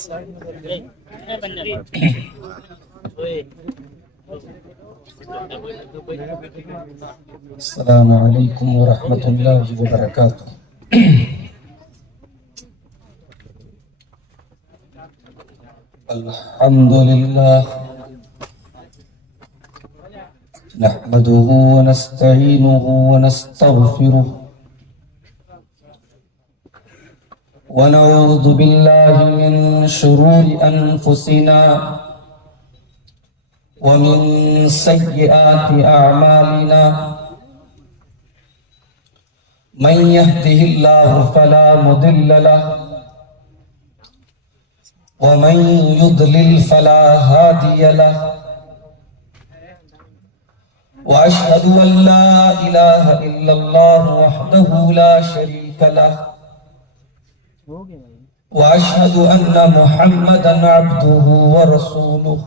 السلام علیکم ورحمۃ اللہ وبرکاتہ۔ الحمد للہ نحمده ونستعینه ونستغفره ونعوذ بالله من شرور أنفسنا ومن سيئات أعمالنا، من يهده الله فلا مضل له ومن يضلل فلا هادي له، وأشهد أن لا إله إلا الله وحده لا شريك له، وأشهد أن محمدًا عبده ورسوله۔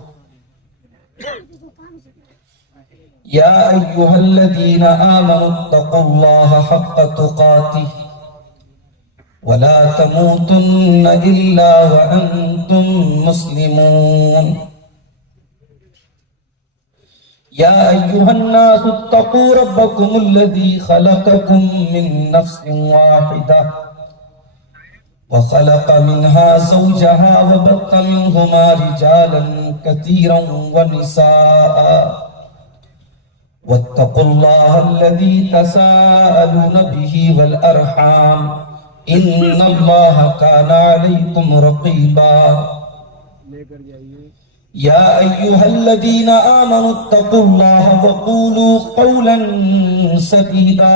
يا أيها الذين آمنوا اتقوا الله حق تقاته ولا تموتن إلا وأنتم مسلمون۔ يا أيها الناس اتقوا ربكم الذي خلقكم من نفس واحدة وخلق منها زوجها وبث منهما رجالا كثيرا ونساء، واتقوا الله الذي تساءلون به والأرحام إن الله كان عليكم رقيبا۔ يا أيها الذين آمنوا اتقوا الله وقولوا قولا سديدا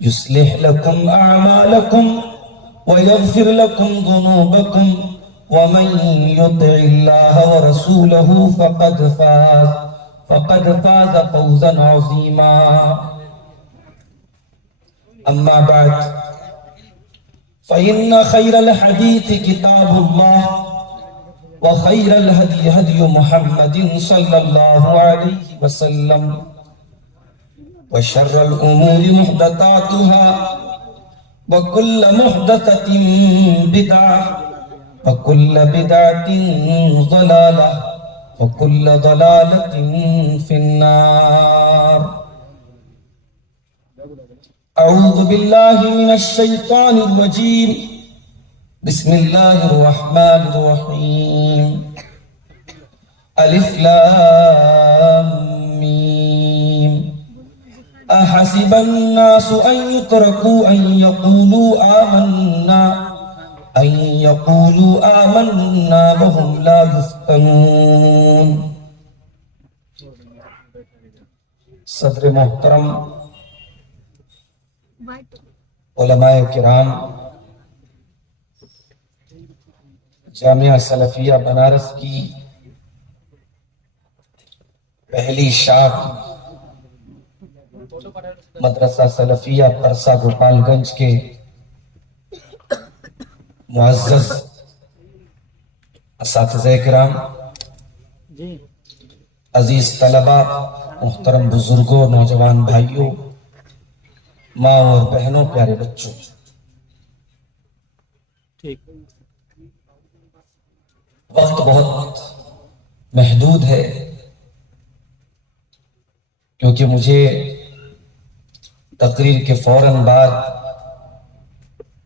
يصلح لكم أعمالكم ويغفر لكم ذنوبكم، ومن يطع الله ورسوله فقد فاز فوزا عظيما۔ أما بعد، فإن خير الحديث كتاب الله، وخير الهدي هدي محمد صلى الله عليه وسلم، وشر الأمور محدثاتها، وكل محدثة بدعة، وكل بدعة ضلالة، وكل ضلالة في النار۔ أعوذ بالله من الشيطان الرجيم، بسم الله الرحمن الرحيم۔ ألف لام ميم، أحسب الناس أن يتركوا أن يقولوا آمنا وهم لا يفتنون۔ صدر محترم، علماء کرام، جامعہ سلفیہ بنارس کی پہلی شاخ مدرسہ سلفیہ پرسا گوپال گنج کے معزز اساتذہ کرام، عزیز طلبہ، محترم بزرگوں، نوجوان بھائیوں، ماں اور بہنوں، پیارے بچوں، وقت بہت محدود ہے کیونکہ مجھے تقریر کے فوراً بعد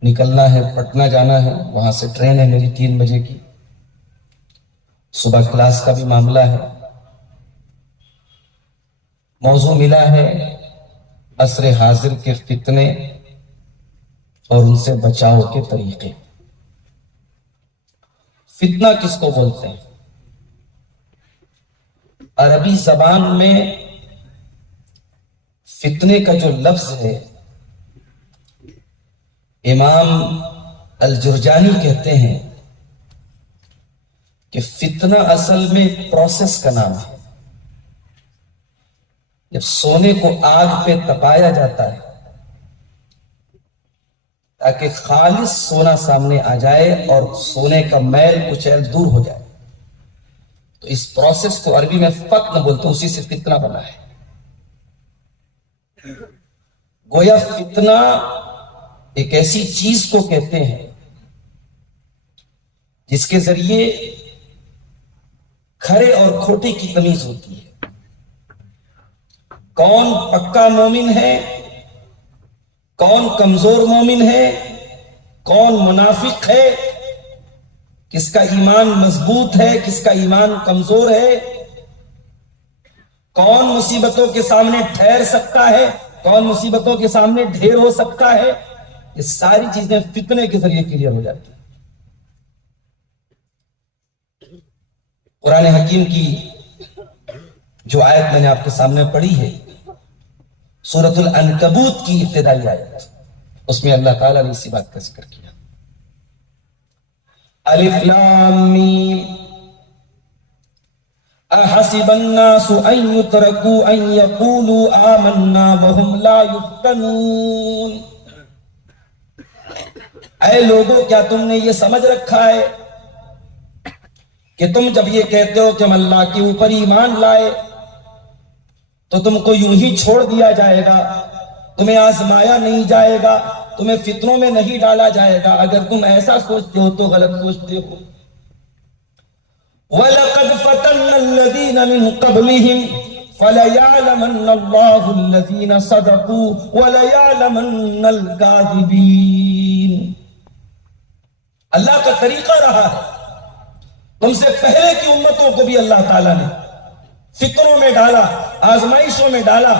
نکلنا ہے، پٹنہ جانا ہے، وہاں سے ٹرین ہے میری 3 بجے کی، صبح کلاس کا بھی معاملہ ہے۔ موضوع ملا ہے عصر حاضر کے فتنے اور ان سے بچاؤ کے طریقے۔ فتنہ کس کو بولتے ہیں؟ عربی زبان میں فتنے کا جو لفظ ہے، امام الجرجانی کہتے ہیں کہ فتنہ اصل میں پروسیس کا نام ہے۔ جب سونے کو آگ پہ تپایا جاتا ہے تاکہ خالص سونا سامنے آ جائے اور سونے کا میل کچیل دور ہو جائے، تو اس پروسیس کو عربی میں فتن بولتے ہیں، اسی سے فتنہ بنا ہے۔ گویا فتنہ ایک ایسی چیز کو کہتے ہیں جس کے ذریعے کھرے اور کھوٹے کی تمیز ہوتی ہے، کون پکا مومن ہے، کون کمزور مومن ہے، کون منافق ہے، کس کا ایمان مضبوط ہے، کس کا ایمان کمزور ہے، کون مصیبتوں کے سامنے ٹھہر سکتا ہے، کون مصیبتوں کے سامنے ڈھیر ہو سکتا ہے، یہ ساری چیزیں فتنے کے ذریعے کلیئر ہو جاتی ہیں۔ قرآن حکیم کی جو آیت میں نے آپ کے سامنے پڑھی ہے، سورۃ العنکبوت کی ابتدائی آیت، اس میں اللہ تعالیٰ نے اسی بات کا ذکر کیا۔ الف لام میم احسب الناس ان يتركوا ان يقولوا آمنا وهم لا يفتنون۔ اے لوگوں، کیا تم نے یہ سمجھ رکھا ہے کہ تم جب یہ کہتے ہو کہ ہم اللہ کے اوپر ایمان لائے تو تم کو یوں ہی چھوڑ دیا جائے گا، تمہیں آزمایا نہیں جائے گا، تمہیں فتنوں میں نہیں ڈالا جائے گا؟ اگر تم ایسا سوچتے ہو تو غلط سوچتے ہو۔ وَلَقَدْ فَتَنَّا الَّذِينَ مِن قَبْلِهِمْ فَلَيَعْلَمَنَّ اللَّهُ الَّذِينَ صَدَقُوا وَلَيَعْلَمَنَّ الْكَاذِبِينَ۔ اللہ کا طریقہ رہا ہے، تم سے پہلے کی امتوں کو بھی اللہ تعالیٰ نے فتنوں میں ڈالا، آزمائشوں میں ڈالا،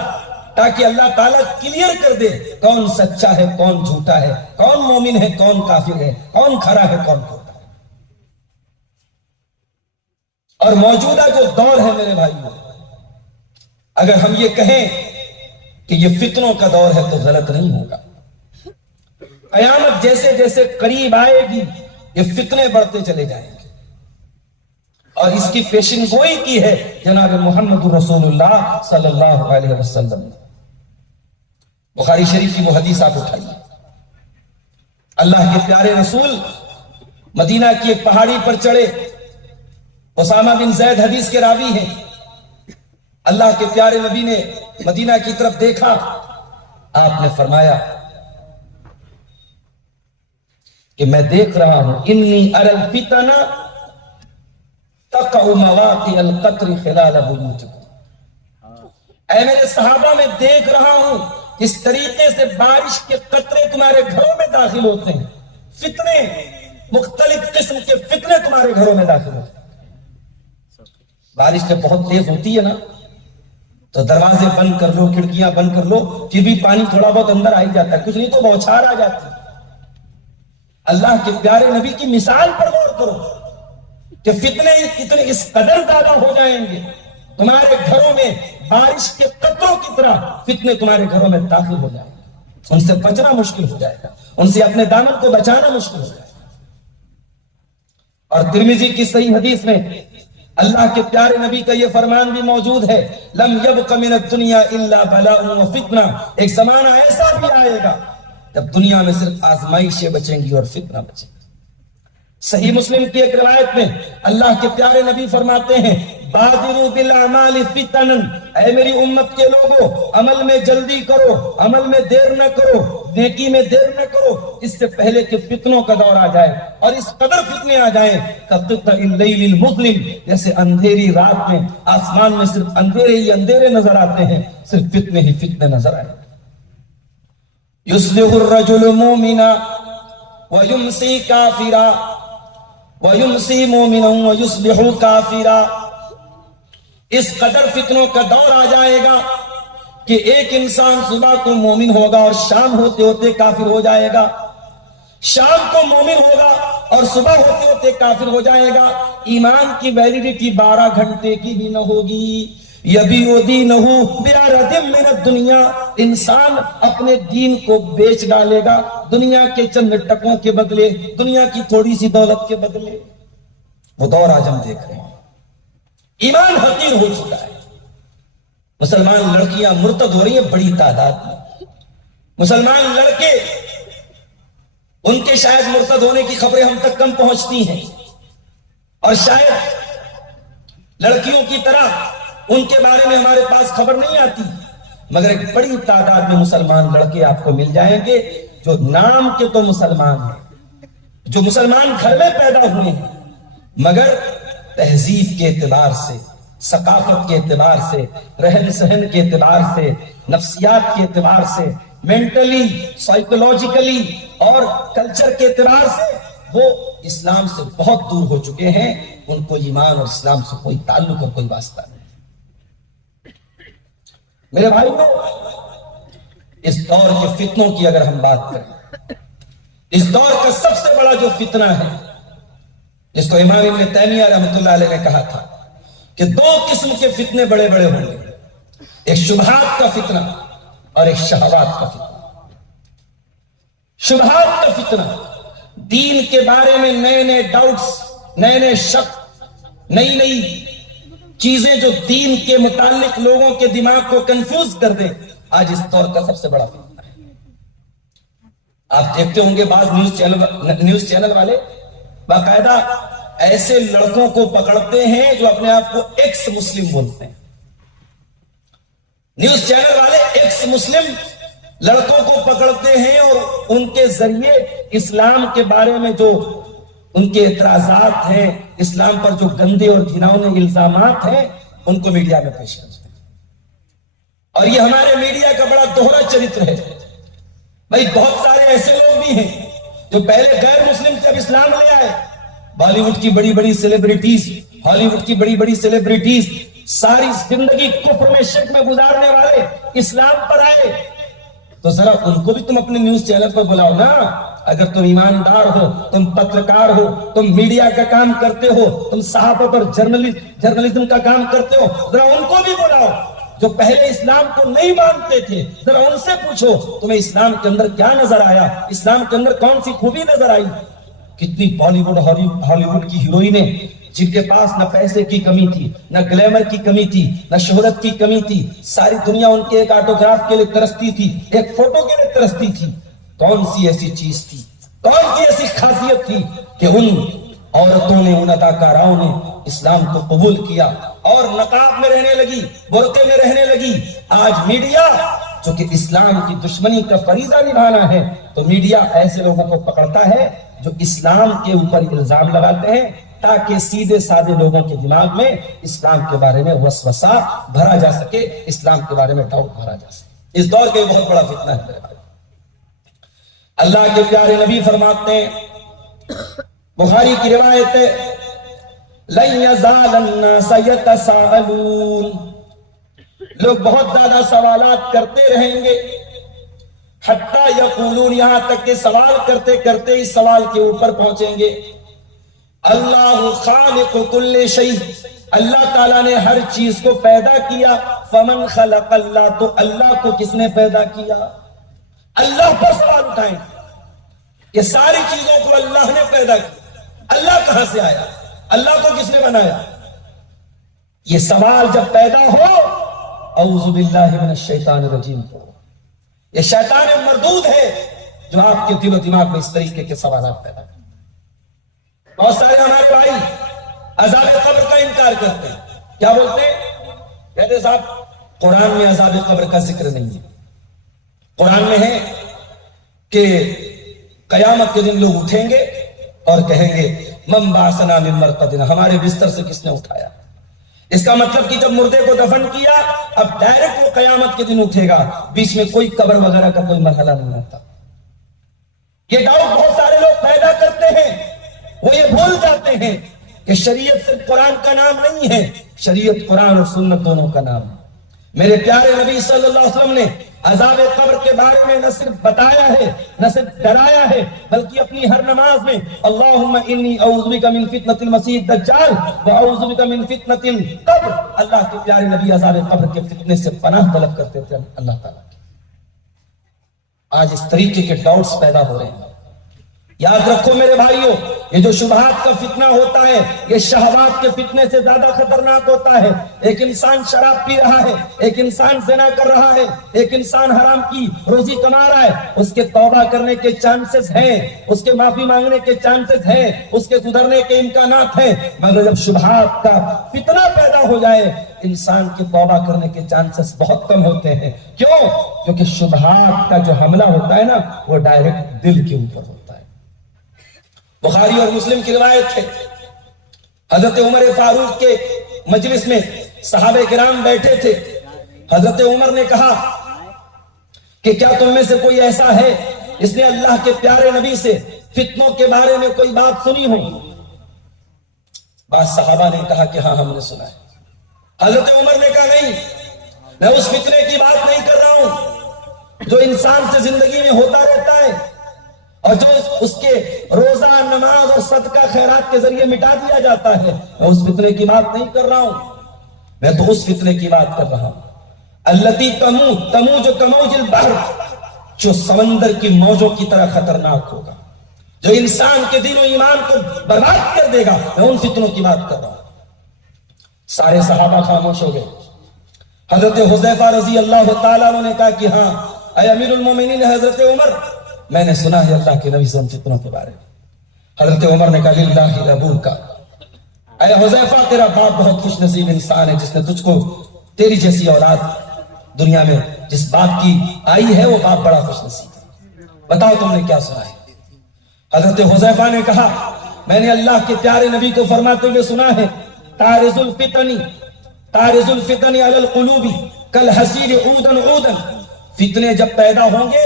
تاکہ اللہ تعالیٰ کلیئر کر دے کون سچا ہے، کون جھوٹا ہے، کون مومن ہے، کون کافر ہے، کون کھرا ہے، کون کھوٹا ہے۔ اور موجودہ جو دور ہے میرے بھائیوں، اگر ہم یہ کہیں کہ یہ فتنوں کا دور ہے تو غلط نہیں ہوگا۔ قیامت جیسے جیسے قریب آئے گی یہ فتنے بڑھتے چلے جائیں گے، اور اس کی پیشن گوئی کی ہے جناب محمد رسول اللہ صلی اللہ علیہ وسلم نے۔ بخاری شریف کی وہ حدیث آپ اٹھائیے، اللہ کے پیارے رسول مدینہ کی ایک پہاڑی پر چڑھے، اسامہ بن زید حدیث کے راوی ہیں، اللہ کے پیارے نبی نے مدینہ کی طرف دیکھا، آپ نے فرمایا کہ میں دیکھ رہا ہوں انی اری الفتن تقع مواقع القطر خلال بیوتکم۔ اے میرے صحابہ، میں دیکھ رہا ہوں اس طریقے سے بارش کے قطرے تمہارے گھروں میں داخل ہوتے ہیں، فتنے، مختلف قسم کے فتنے تمہارے گھروں میں داخل ہوتے ہیں۔ بارش جب بہت تیز ہوتی ہے نا تو دروازے بند کر لو، کھڑکیاں بند کر لو، پھر بھی پانی تھوڑا بہت اندر آ ہی جاتا ہے، کچھ نہیں تو بوچھار آ جاتی ہے۔ اللہ کے پیارے نبی کی مثال پر غور کرو کہ فتنے اتنے اس قدر زیادہ ہو جائیں گے، تمہارے گھروں میں بارش کے قطروں کی طرح فتنے تمہارے گھروں میں داخل ہو جائیں گے، ان سے بچنا مشکل ہو جائے گا، ان سے اپنے دامن کو بچانا مشکل ہو جائے گا۔ اور ترمذی کی صحیح حدیث میں اللہ کے پیارے نبی کا یہ فرمان بھی موجود ہے، لم یبق من الدنیا الا بلاء وفتنہ، ایک زمانہ ایسا بھی آئے گا جب دنیا میں صرف آزمائشیں بچیں گی اور فتنہ بچیں گی۔ صحیح مسلم کی ایک روایت میں اللہ کے پیارے نبی فرماتے ہیں، بادروا بالاعمال فتنا، اے میری امت کے لوگوں، عمل میں جلدی کرو، عمل میں دیر نہ کرو، نیکی میں دیر نہ کرو، اس سے پہلے کہ فتنوں کا دور آ جائے، اور اس قدر فتنے آ جائیں کقطع اللیل المظلم، جیسے اندھیری رات میں آسمان میں صرف اندھیرے ہی اندھیرے نظر آتے ہیں، صرف فتنے ہی فتنے نظر آئے۔ یصبح الرجل مومنا ویمسی کافرا وَيُمْسِي مُؤْمِنًا وَيُصْبِحُ كَافِرًا، اس قدر فتنوں کا دور آ جائے گا کہ ایک انسان صبح کو مومن ہوگا اور شام ہوتے ہوتے کافر ہو جائے گا، شام کو مومن ہوگا اور صبح ہوتے ہوتے کافر ہو جائے گا۔ ایمان کی ویلیڈیٹی 12 گھنٹے کی بھی نہ ہوگی۔ یبیع دینہ بعرض من الدنیا، انسان اپنے دین کو بیچ ڈالے گا دنیا کے چند ٹکوں کے بدلے، دنیا کی تھوڑی سی دولت کے بدلے۔ وہ دور آج ہم دیکھ رہے ہیں، ایمان حقیر ہو چکا ہے، مسلمان لڑکیاں مرتد ہو رہی ہیں بڑی تعداد میں، مسلمان لڑکے ان کے شاید مرتد ہونے کی خبریں ہم تک کم پہنچتی ہیں، اور شاید لڑکیوں کی طرح ان کے بارے میں ہمارے پاس خبر نہیں آتی، مگر ایک بڑی تعداد میں مسلمان لڑکے آپ کو مل جائیں گے جو نام کے تو مسلمان ہیں، جو مسلمان گھر میں پیدا ہوئے ہیں، مگر تہذیب کے اعتبار سے، ثقافت کے اعتبار سے، رہن سہن کے اعتبار سے، نفسیات کے اعتبار سے، مینٹلی، سائیکولوجیکلی اور کلچر کے اعتبار سے وہ اسلام سے بہت دور ہو چکے ہیں. ان کو ایمان اور اسلام سے کوئی تعلق اور کوئی واسطہ نہیں. میرے بھائیو، اس دور کے فتنوں کی اگر ہم بات کریں، اس دور کا سب سے بڑا جو فتنہ ہے، جس کو امام ابن تیمیہ رحمۃ اللہ علیہ نے کہا تھا کہ دو قسم کے فتنے بڑے بڑے ہوں گے، ایک شبہات کا فتنہ اور ایک شہوات کا فتنہ. شبہات کا فتنہ، دین کے بارے میں نئے نئے ڈاؤٹس، نئے نئے شک، نئی نئی چیزیں جو دین کے متعلق لوگوں کے دماغ کو کنفیوز کر دیں، آج اس دور کا سب سے بڑا فتنہ ہے. آپ دیکھتے ہوں گے بعض نیوز چینل والے باقاعدہ ایسے لڑکوں کو پکڑتے ہیں جو اپنے آپ کو ایکس مسلم بولتے ہیں. نیوز چینل والے ایکس مسلم لڑکوں کو پکڑتے ہیں اور ان کے ذریعے اسلام کے بارے میں جو ان کے اعتراضات ہیں، اسلام پر جو گندے اور گھناؤنے الزامات ہیں، ان کو میڈیا میں پیش کرتے ہیں. اور یہ ہمارے میڈیا کا بڑا دوہرا چرتر ہے. بھائی بہت سارے ایسے لوگ بھی ہیں جو پہلے غیر مسلم سے اب اسلام لے آئے. بالی ووڈ کی بڑی بڑی سیلیبریٹیز، ہالی ووڈ کی بڑی بڑی سیلیبریٹیز، ساری زندگی کفر میں شرک میں گزارنے والے اسلام پر آئے. تو ذرا ان کو بھی تم اپنے نیوز چینل پر بلاؤ نا. اگر تم ایماندار ہو، تم پترکار ہو، تم میڈیا کا کام کرتے ہو، تم صحافہ پر جرنلزم کا کام کرتے ہو، ذرا ان کو بھی بلاؤ جو پہلے اسلام کو نہیں مانتے تھے. ذرا ان سے پوچھو تمہیں اسلام کے اندر کیا نظر آیا، اسلام کے اندر کون سی خوبی نظر آئی. کتنی بالی ووڈ ہالی ووڈ کی ہیروئنیں جن کے پاس نہ پیسے کی کمی تھی، نہ گلیمر کی کمی تھی، نہ شہرت کی کمی تھی، ساری دنیا ان کے ایک آٹوگراف کے لیے ترستی تھی، ایک فوٹو کے لیے ترستی تھی. کون سی ایسی چیز تھی، کون سی ایسی خاصیت تھی کہ ان عورتوں نے، ان اداکاراؤں نے اسلام کو قبول کیا اور نقاب میں رہنے لگی، برقعے میں رہنے لگی. آج میڈیا جو کہ اسلام کی دشمنی کا فریضہ نبھانا ہے، تو میڈیا ایسے لوگوں کو پکڑتا ہے جو اسلام کے اوپر الزام لگاتے ہیں تاکہ سیدھے سادے لوگوں کے دماغ میں اسلام کے بارے میں وسوسہ بھرا جا سکے، اسلام کے بارے میں ڈاؤٹ بھرا جا سکے. اس دور کا یہ بہت بڑا فتنہ ہے میرے بھائی. اللہ کے پیارے نبی فرماتے ہیں، بخاری کی روایت ہے، لَن يَزَالَ النَّاسَ يَتَسَاءَلُونَ، لوگ بہت زیادہ سوالات کرتے رہیں گے، حتیٰ یقولون، یہاں تک کہ سوال کرتے کرتے اس سوال کے اوپر پہنچیں گے، اللہ خالق کل شیء، اللہ تعالیٰ نے ہر چیز کو پیدا کیا. فمن خلق اللہ، تو اللہ کو کس نے پیدا کیا؟ اللہ پر سوال اٹھائیں کہ ساری چیزوں کو اللہ نے پیدا کیا، اللہ کہاں سے آیا، اللہ کو کس نے بنایا؟ یہ سوال جب پیدا ہو، اعوذ باللہ من الشیطان الرجیم، یہ شیطان مردود ہے جو آپ کے دل و دماغ میں اس طریقے کے سوالات پیدا کرتے. بہت سارے ہمارے بھائی عذاب قبر کا انکار کرتے ہیں. کیا بولتے ہیں؟ کہتے ہیں صاحب قرآن میں عذاب قبر کا ذکر نہیں ہے. قرآن میں ہے کہ قیامت کے دن لوگ اٹھیں گے اور کہیں گے من بعثنا من مرقدنا، ہمارے بستر سے کس نے اٹھایا. اس کا مطلب کہ جب مردے کو دفن کیا، اب ڈائریکٹ وہ قیامت کے دن اٹھے گا، بیچ میں کوئی قبر وغیرہ کا کوئی مرحلہ نہیں ہوتا. یہ ڈاؤٹ بہت سارے لوگ پیدا کرتے ہیں. وہ یہ بھول جاتے ہیں کہ شریعت صرف قرآن کا نام نہیں ہے، شریعت قرآن اور سنت دونوں کا نام ہے. میرے پیارے نبی صلی اللہ علیہ وسلم نے عذاب قبر کے بارے میں نہ صرف بتایا ہے، نہ صرف ڈرایا ہے، بلکہ اپنی ہر نماز میں اللہم انی اعوذ بک من فتنۃ المسیح الدجال واعوذ بک من فتنۃ القبر، اللہ کے پیارے نبی عذاب قبر کے فتنے سے پناہ طلب کرتے تھے اللہ تعالیٰ کی. آج اس طریقے کے ڈاؤٹس پیدا ہو رہے ہیں. یاد رکھو میرے بھائیوں، یہ جو شبہات کا فتنہ ہوتا ہے، یہ شہوات کے فتنے سے زیادہ خطرناک ہوتا ہے. ایک انسان شراب پی رہا ہے، ایک انسان زنا کر رہا ہے، ایک انسان حرام کی روزی کما رہا ہے، اس کے توبہ کرنے کے چانسز ہیں، اس کے معافی مانگنے کے چانسز ہیں، اس کے سدھرنے کے امکانات ہیں. مگر جب شبہات کا فتنہ پیدا ہو جائے، انسان کے توبہ کرنے کے چانسز بہت کم ہوتے ہیں. کیوں؟ کیونکہ شبہات کا جو حملہ ہوتا ہے نا، وہ ڈائریکٹ دل کے اوپر ہوتا ہے. بخاری اور مسلم کی روایت ہے، حضرت عمر فاروق کے مجلس میں صحابہ کرام بیٹھے تھے. حضرت عمر نے کہا کہ کیا تم میں سے کوئی ایسا ہے اس نے اللہ کے پیارے نبی سے فتنوں کے بارے میں کوئی بات سنی ہو؟ بعض صحابہ نے کہا کہ ہاں ہم نے سنا ہے. حضرت عمر نے کہا نہیں، میں اس فتنے کی بات نہیں کر رہا ہوں جو انسان سے زندگی میں ہوتا رہتا ہے اور جو اس کے روزہ، نماز اور صدقہ خیرات کے ذریعے مٹا دیا جاتا ہے. میں اس فتنے کی بات نہیں کر رہا ہوں، میں تو اس فتنے کی بات کر رہا ہوں التی تموج کموج البحر، جو سمندر کی موجوں کی طرح خطرناک ہوگا، جو انسان کے دین و ایمان کو برباد کر دے گا. میں ان فتنوں کی بات کر رہا ہوں. سارے صحابہ خاموش ہو گئے. حضرت حذیفہ رضی اللہ تعالیٰ عنہ نے کہا کہ ہاں اے امیر المومنین حضرت عمر، میں نے سنا ہے اللہ کے نبی سے ان فتنوں کے بارے میں. حضرت عمر نے کہا للہ ابوک، اے حذیفہ تیرا باپ بہت خوش نصیب انسان ہے جس نے تجھ کو، تیری جیسی اولاد دنیا میں جس باپ کی آئی ہے وہ باپ بڑا خوش نصیب ہے. بتاؤ تم نے کیا سنا ہے؟ حضرت حذیفہ نے کہا میں نے اللہ کے پیارے نبی کو فرماتے ہوئے سنا ہے تارز الفتن علی القلوب کالحصیر عودا عودا، فتنے جب پیدا ہوں گے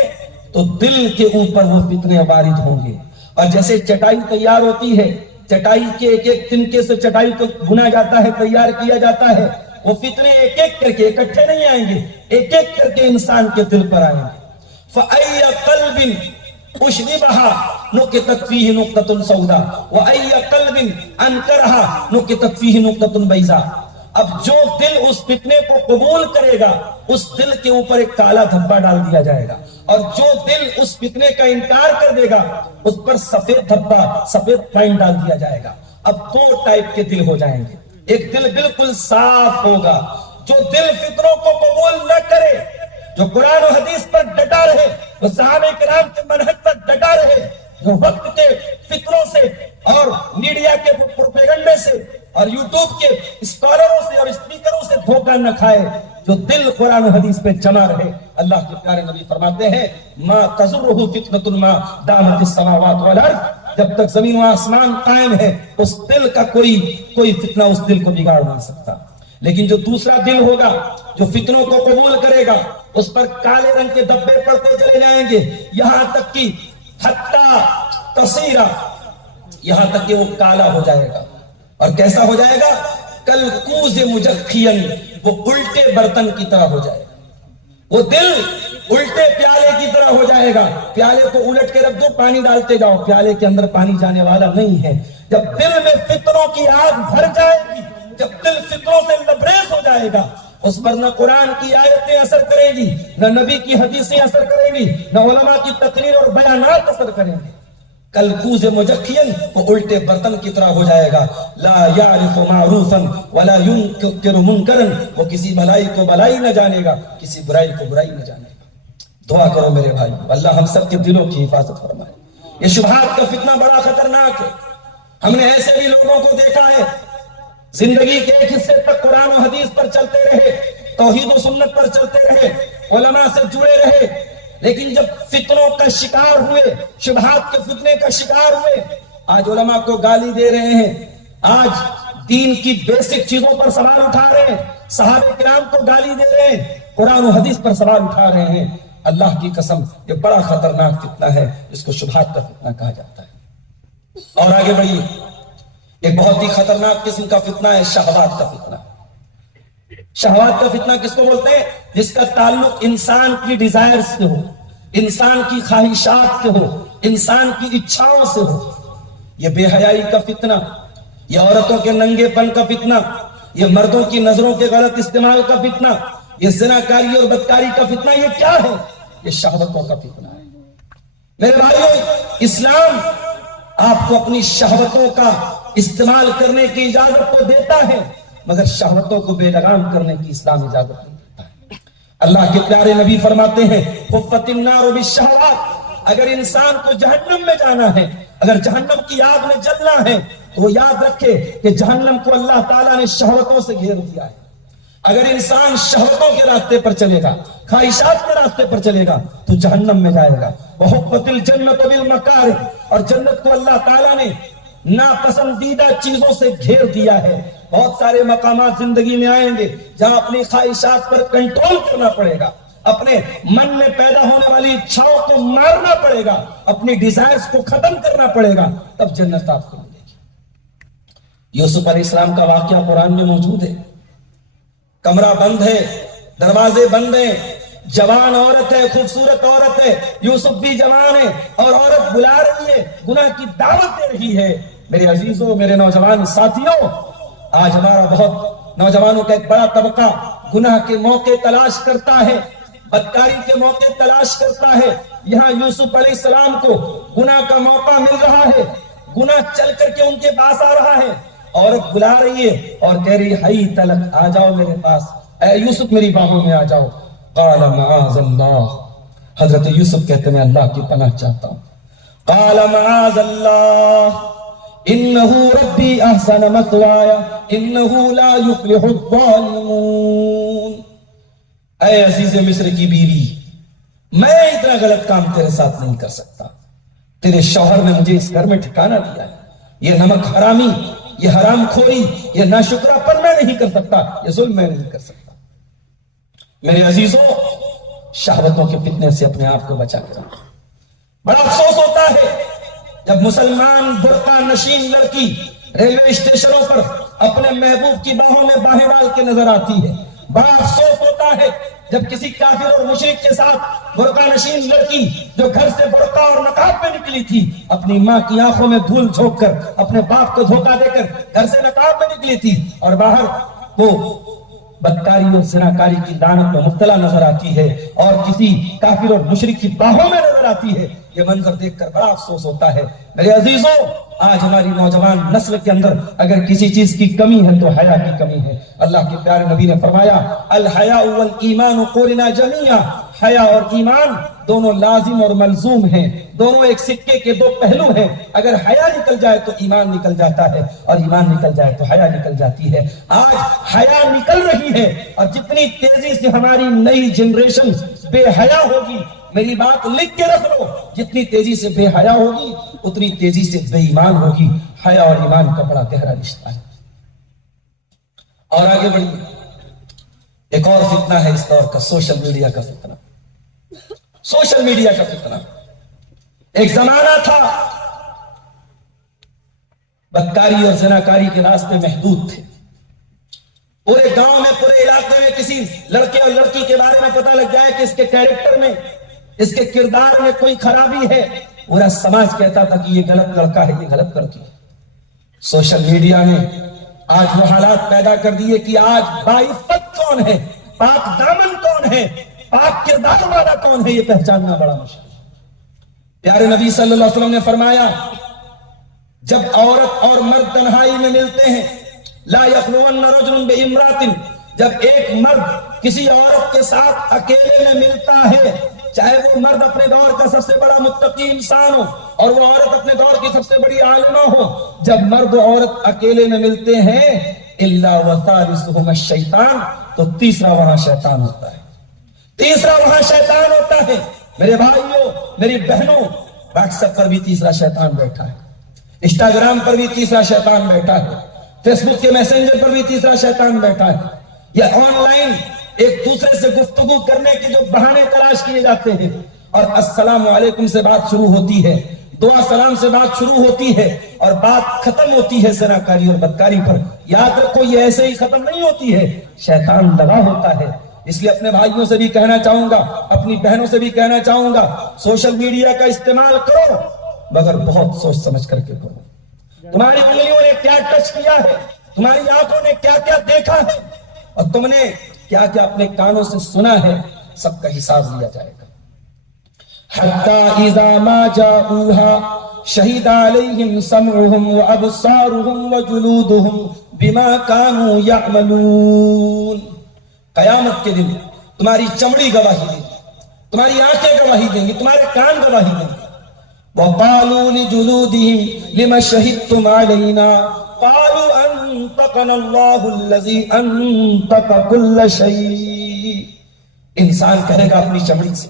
تو دل کے اوپر وہ فتنے وارد ہوں گے. اور جیسے چٹائی تیار ہوتی ہے، چٹائی کے ایک ایک تنکے سے چٹائی کو بنا جاتا ہے، تیار کیا جاتا ہے، وہ فتنے ایک ایک کر کے اکٹھے نہیں آئیں گے، ایک ایک کر کے انسان کے دل پر آئیں گے. فَأَيَّ قَلْبٍ أُشْرِبَهَا نُكِتَتْ فِيهِ نُقْطَةٌ سَوْدَاء وَأَيَّ قَلْبٍ أَنْكَرَهَا نُكِتَتْ فِيهِ نُقْطَةٌ بَيْضَاء. اب جو دل اس فتنے کو قبول کرے گا اس دل کے اوپر ایک کالا دھبا ڈال دیا جائے گا، اور جو دل اس فتنے کا انکار کر دے گا اس پر سفید دھبا، سفید پائن ڈال دیا جائے گا. اب دو ٹائپ کے دل ہو جائیں گے. ایک دل بالکل صاف ہوگا جو دل فتنوں کو قبول نہ کرے، جو قرآن و حدیث پر ڈٹا رہے، وہ صحابہ کرام کے منہج پر ڈٹا رہے، جو وقت کے فکروں سے اور میڈیا کے پروپیگنڈے سے اور یوٹیوب کے اسکالروں سے اور اسپیکروں سے دھوکہ نہ کھائے، جو دل قرآن و حدیث پہ جمع رہے. اللہ کے پیارے نبی فرماتے ہیں ما تضرہ فتنۃ ما دامت السماوات والارض، جب تک زمین و آسمان قائم ہے اس دل کا کوئی فتنہ اس دل کو بگاڑ نہیں سکتا. لیکن جو دوسرا دل ہوگا جو فتنوں کو قبول کرے گا اس پر کالے رنگ کے دبے پڑتے چلے جائیں گے، یہاں تک کہ حتی تصیرہ، یہاں تک کہ وہ کالا ہو جائے گا. اور کیسا ہو جائے گا؟ کلکوز مجخین، وہ الٹے برتن کی طرح ہو جائے گا. وہ دل الٹے پیالے کی طرح ہو جائے گا. پیالے کو الٹ کے رکھ دو، پانی ڈالتے جاؤ، پیالے کے اندر پانی جانے والا نہیں ہے. جب دل میں فتنوں کی آگ بھر جائے گی، جب دل فتنوں سے لبریز ہو جائے گا، اس پر نہ قرآن کی آیتیں اثر کرے گی، نہ نبی کی حدیثیں اثر کریں گی، نہ علماء کی تقریر اور بیانات اثر کریں گے. کلکوز مجخین، وہ الٹے برتن کی طرح ہو جائے گا. لا یعرف معروفا ولا ینکر منکرا، وہ کسی بھلائی کو بھلائی نہ جانے گا، کسی برائی کو برائی نہ جانے گا. دعا کرو میرے بھائی، اللہ ہم سب کے دلوں کی حفاظت فرمائے. یہ شبہات کا فتنہ بڑا خطرناک ہے. ہم نے ایسے بھی لوگوں کو دیکھا ہے زندگی کے ایک حصے تک قرآن و حدیث پر چلتے رہے، توحید و سنت پر چلتے رہے، علماء سے جڑے رہے، لیکن جب فتنوں کا شکار ہوئے، شبہات کے فتنے کا شکار ہوئے، آج علماء کو گالی دے رہے ہیں، آج دین کی بیسک چیزوں پر سوال اٹھا رہے ہیں، صحابہ کرام کو گالی دے رہے ہیں، قرآن و حدیث پر سوال اٹھا رہے ہیں. اللہ کی قسم یہ بڑا خطرناک فتنہ ہے، اس کو شبہات کا فتنہ کہا جاتا ہے. اور آگے بڑھیے، ایک بہت ہی خطرناک قسم کا فتنہ ہے شہوات کا فتنہ. شہوات کا فتنہ کس کو بولتے ہیں؟ جس کا تعلق انسان کی ڈیزائر سے ہو، انسان کی خواہشات سے ہو، انسان کی اچھاؤں سے ہو. یہ بے حیائی کا فتنہ، یہ عورتوں کے ننگے پن کا فتنہ، یہ مردوں کی نظروں کے غلط استعمال کا فتنہ، یہ زناکاری اور بدکاری کا فتنہ، یہ کیا ہے؟ یہ شہوتوں کا فتنہ ہے. میرے بھائیو، اسلام آپ کو اپنی شہوتوں کا استعمال کرنے کی اجازت تو دیتا ہے، مگر شہوتوں کو بے لگام کرنے کی اسلام اجازت نہیں دیتا ہے. اللہ کے پیارے نبی فرماتے ہیں حفت النار بالشہوات، اگر انسان کو جہنم میں جانا ہے، اگر جہنم کی آگ میں جلنا ہے تو وہ یاد رکھے کہ جہنم کو اللہ تعالیٰ نے شہوتوں سے گھیر دیا ہے. اگر انسان شہوتوں کے راستے پر چلے گا، خواہشات کے راستے پر چلے گا تو جہنم میں جائے گا. وحفت الجنت بالمکارہ، اور جنت کو اللہ تعالیٰ نے ناپسندیدہ چیزوں سے گھیر دیا ہے. بہت سارے مقامات زندگی میں آئیں گے جہاں اپنی خواہشات پر کنٹرول کرنا پڑے گا, اپنے من میں پیدا ہونے والی اچھاؤں کو مارنا پڑے گا, اپنی ڈیزائرز کو ختم کرنا پڑے گا, تب جنت آپ کو ملے گی. یوسف علیہ السلام کا واقعہ قرآن میں موجود ہے. کمرہ بند ہے, دروازے بند ہیں, جوان عورت ہے, خوبصورت عورت ہے, یوسف بھی جوان ہے, اور عورت بلا رہی ہے, گناہ کی دعوت دے رہی ہے. میرے عزیزوں, میرے نوجوان ساتھیوں, آج ہمارا بہت نوجوانوں کا ایک بڑا طبقہ گناہ کے موقع تلاش کرتا ہے, بدکاری کے موقع تلاش کرتا ہے. یہاں یوسف علیہ السلام کو گناہ کا موقع مل رہا ہے, گناہ چل کر کے ان کے پاس آ رہا ہے, عورت بلا رہی ہے اور کہہ رہی حی تلک, آ جاؤ میرے پاس, اے یوسف میری باہوں میں آ جاؤ. قال معاذ اللہ, حضرت یوسف کہتے ہیں اللہ کی پناہ چاہتا ہوں. قال معاذ اللہ انہو ربی احسن مثوایا انہو لا یفلح الظالمون. اے عزیز مصر کی بیوی, میں اتنا غلط کام تیرے ساتھ نہیں کر سکتا. تیرے شوہر نے مجھے اس گھر میں ٹھکانہ دیا ہے, یہ نمک حرامی, یہ حرام خوری, یہ ناشکرا پر میں نہیں کر سکتا, یہ ظلم میں نہیں کر سکتا. میرے عزیزوں, شہوتوں کے فتنے سے اپنے آپ کو بچا کر. بڑا افسوس ہوتا ہے جب مسلمان برقع نشین لڑکی ریلوے اسٹیشنوں پر اپنے محبوب کی باہوں میں باہیں ڈال کے نظر آتی ہے. بڑا افسوس ہوتا ہے جب کسی کافر اور مشرک کے ساتھ برقع نشین لڑکی جو گھر سے برقع اور نقاب میں نکلی تھی, اپنی ماں کی آنکھوں میں دھول جھونک کر, اپنے باپ کو دھوکہ دے کر گھر سے نقاب میں نکلی تھی, اور باہر وہ بدکاری اور زناکاری کی لعنت میں مبتلا نظر آتی ہے اور کسی کافر اور مشرک کی باہوں میں نظر آتی ہے. یہ منظر دیکھ کر بڑا افسوس ہوتا ہے. میرے عزیزوں, آج ہماری نوجوان نسل کے اندر اگر کسی چیز کی کمی ہے تو حیا کی کمی ہے. اللہ کے پیارے نبی نے فرمایا الحیاء والایمان قرنا جمیعا, حیا اور ایمان دونوں لازم اور ملزوم ہیں, دونوں ایک سکے کے دو پہلو ہیں. اگر حیا نکل جائے تو ایمان نکل جاتا ہے, اور ایمان نکل جائے تو حیا نکل جاتی ہے. آج حیا نکل رہی ہے, اور جتنی تیزی سے ہماری نئی جنریشن بے حیا ہوگی, میری بات لکھ کے رکھ لو, جتنی تیزی سے بے حیا ہوگی اتنی تیزی سے بے ایمان ہوگی. حیا اور ایمان کا بڑا گہرا رشتہ ہے. اور آگے بڑھیے, ایک اور فتنہ ہے اس دور کا, سوشل میڈیا کا فتنہ. سوشل میڈیا کا فتنہ. ایک زمانہ تھا بدکاری اور زناکاری کے راستے محدود تھے. پورے گاؤں میں, پورے علاقے میں کسی لڑکے اور لڑکی کے بارے میں پتہ لگ جائے کہ اس کے کیریکٹر میں, اس کے کردار میں کوئی خرابی ہے, پورا سماج کہتا تھا کہ یہ غلط لڑکا ہے, یہ غلط لڑکی ہے. سوشل میڈیا نے آج وہ حالات پیدا کر دیے کہ آج باعفت کون ہے, پاک دامن کون ہے, پاک کردار والا کون ہے, یہ پہچاننا بڑا مشکل ہے. پیارے نبی صلی اللہ علیہ وسلم نے فرمایا جب عورت اور مرد تنہائی میں ملتے ہیں, لا یخلون رجل بامرأۃ, جب ایک مرد کسی عورت کے ساتھ اکیلے میں ملتا ہے, چاہے وہ مرد اپنے دور کا سب سے بڑا متقی انسان ہو اور وہ عورت اپنے دور کی سب سے بڑی عالمہ ہو, جب مرد و عورت اکیلے میں ملتے ہیں الا وثالثہما الشیطان, تو تیسرا وہاں شیطان ہوتا ہے. تیسرا وہاں شیطان ہوتا ہے. میرے بھائیوں, میری بہنوں, واٹس ایپ پر بھی تیسرا شیطان بیٹھا ہے, انسٹاگرام پر بھی تیسرا شیطان بیٹھا ہے, فیس بک کے میسنجر پر بھی تیسرا شیطان بیٹھا ہے. یہ آن لائن ایک دوسرے سے گفتگو کرنے کے جو بہانے تلاش کیے جاتے ہیں, اور السلام علیکم سے بات شروع ہوتی ہے, دعا سلام سے بات شروع ہوتی ہے, اور بات ختم ہوتی ہے زناکاری اور بدکاری پر. یاد رکھو یہ ایسے ہی ختم نہیں ہوتی ہے, شیطان لگا ہوتا ہے. اس لیے اپنے بھائیوں سے بھی کہنا چاہوں گا, اپنی بہنوں سے بھی کہنا چاہوں گا, سوشل میڈیا کا استعمال کرو مگر بہت سوچ سمجھ کر کے کرو. تمہاری انگلیوں نے کیا ٹچ کیا ہے, تمہاری آنکھوں نے کیا کیا دیکھا ہے, اور تم نے کیا کیا اپنے کانوں سے سنا ہے, سب کا حساب لیا جائے گا. حتی اذا ما جاؤوها شہید علیہم سمعہم وابصارہم وجلودہم بما کانوا یعملون. قیامت کے دن تمہاری چمڑی گواہی دے گی, تمہاری آنکھیں گواہی دیں گی, تمہارے کان گواہی دیں گے. وقالوا لجلودهم لما شهدتم علينا قالوا انطقنا الله الذي انطق كل شيء. انسان کہے گا اپنی چمڑی سے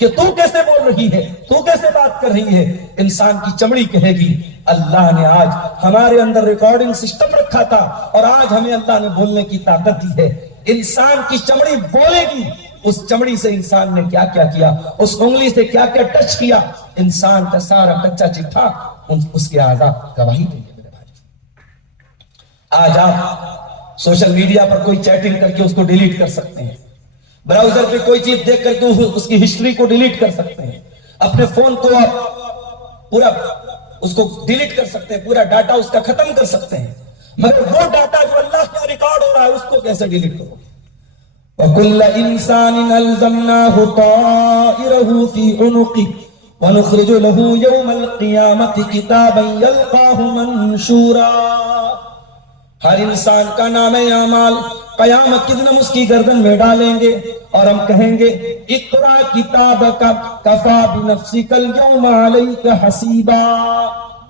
کہ تو کیسے بول رہی ہے, تو کیسے بات کر رہی ہے. انسان کی چمڑی کہے گی اللہ نے آج ہمارے اندر ریکارڈنگ سسٹم رکھا تھا اور آج ہمیں اللہ نے بولنے کی طاقت دی ہے. انسان کی چمڑی بولے گی. اس چمڑی سے انسان نے کیا کیا کیا, اس انگلی سے کیا کیا ٹچ کیا, انسان کا سارا کچا چٹھا اس کے اعضاء گواہی دیں گے. میرے بھائی, آج آپ سوشل میڈیا پر کوئی چیٹنگ کر کے اس کو ڈیلیٹ کر سکتے ہیں, براؤزر پہ کوئی چیز دیکھ کر کے اس کی ہسٹری کو ڈیلیٹ کر سکتے ہیں, اپنے فون کو پورا اس کو ڈیلیٹ کر سکتے ہیں, پورا ڈاٹا اس کا ختم کر سکتے ہیں, مگر وہ ڈاٹا جو اللہ کا ریکارڈ ہو رہا ہے اس کو کیسے ڈیلیٹ کرو گے؟ وَكُلَّ إِنسَانٍ أَلْزَمْنَاهُ طَائِرَهُ فِي عُنُقِهِ وَنُخْرِجُ لَهُ يَوْمَ الْقِيَامَةِ كِتَابًا يَلْقَاهُ مَنشُورًا. ہر انسان کا نام اعمال قیامت کے دن ہم اس کی گردن میں ڈالیں گے اور ہم کہیں گے اقرا کتابک کفا بنفسک اليوم علیک حسیبا.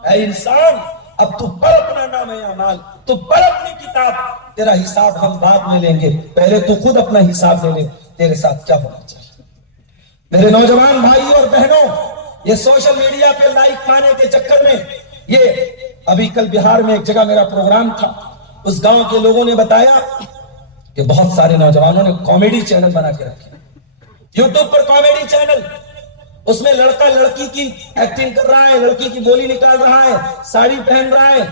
اے انسان, اب تو پڑھ اپنا نام اعمال, تو پڑھ اپنی کتاب, تیرا حساب ہم بعد میں لیں گے, پہلے تو خود اپنا حساب لے لے تیرے ساتھ کیا ہونا چاہیے. میرے نوجوان بھائی اور بہنوں, یہ سوشل میڈیا پہ لائک پانے کے چکر میں, یہ ابھی کل بہار میں ایک جگہ میرا پروگرام تھا, اس گاؤں کے لوگوں نے بتایا کہ بہت سارے نوجوانوں نے کامیڈی چینل بنا کے رکھے, یوٹیوب پر کامیڈی چینل, اس میں لڑکا لڑکی کی ایکٹنگ کر رہا ہے, لڑکی کی بولی نکال رہا ہے, ساڑی پہن رہا ہے.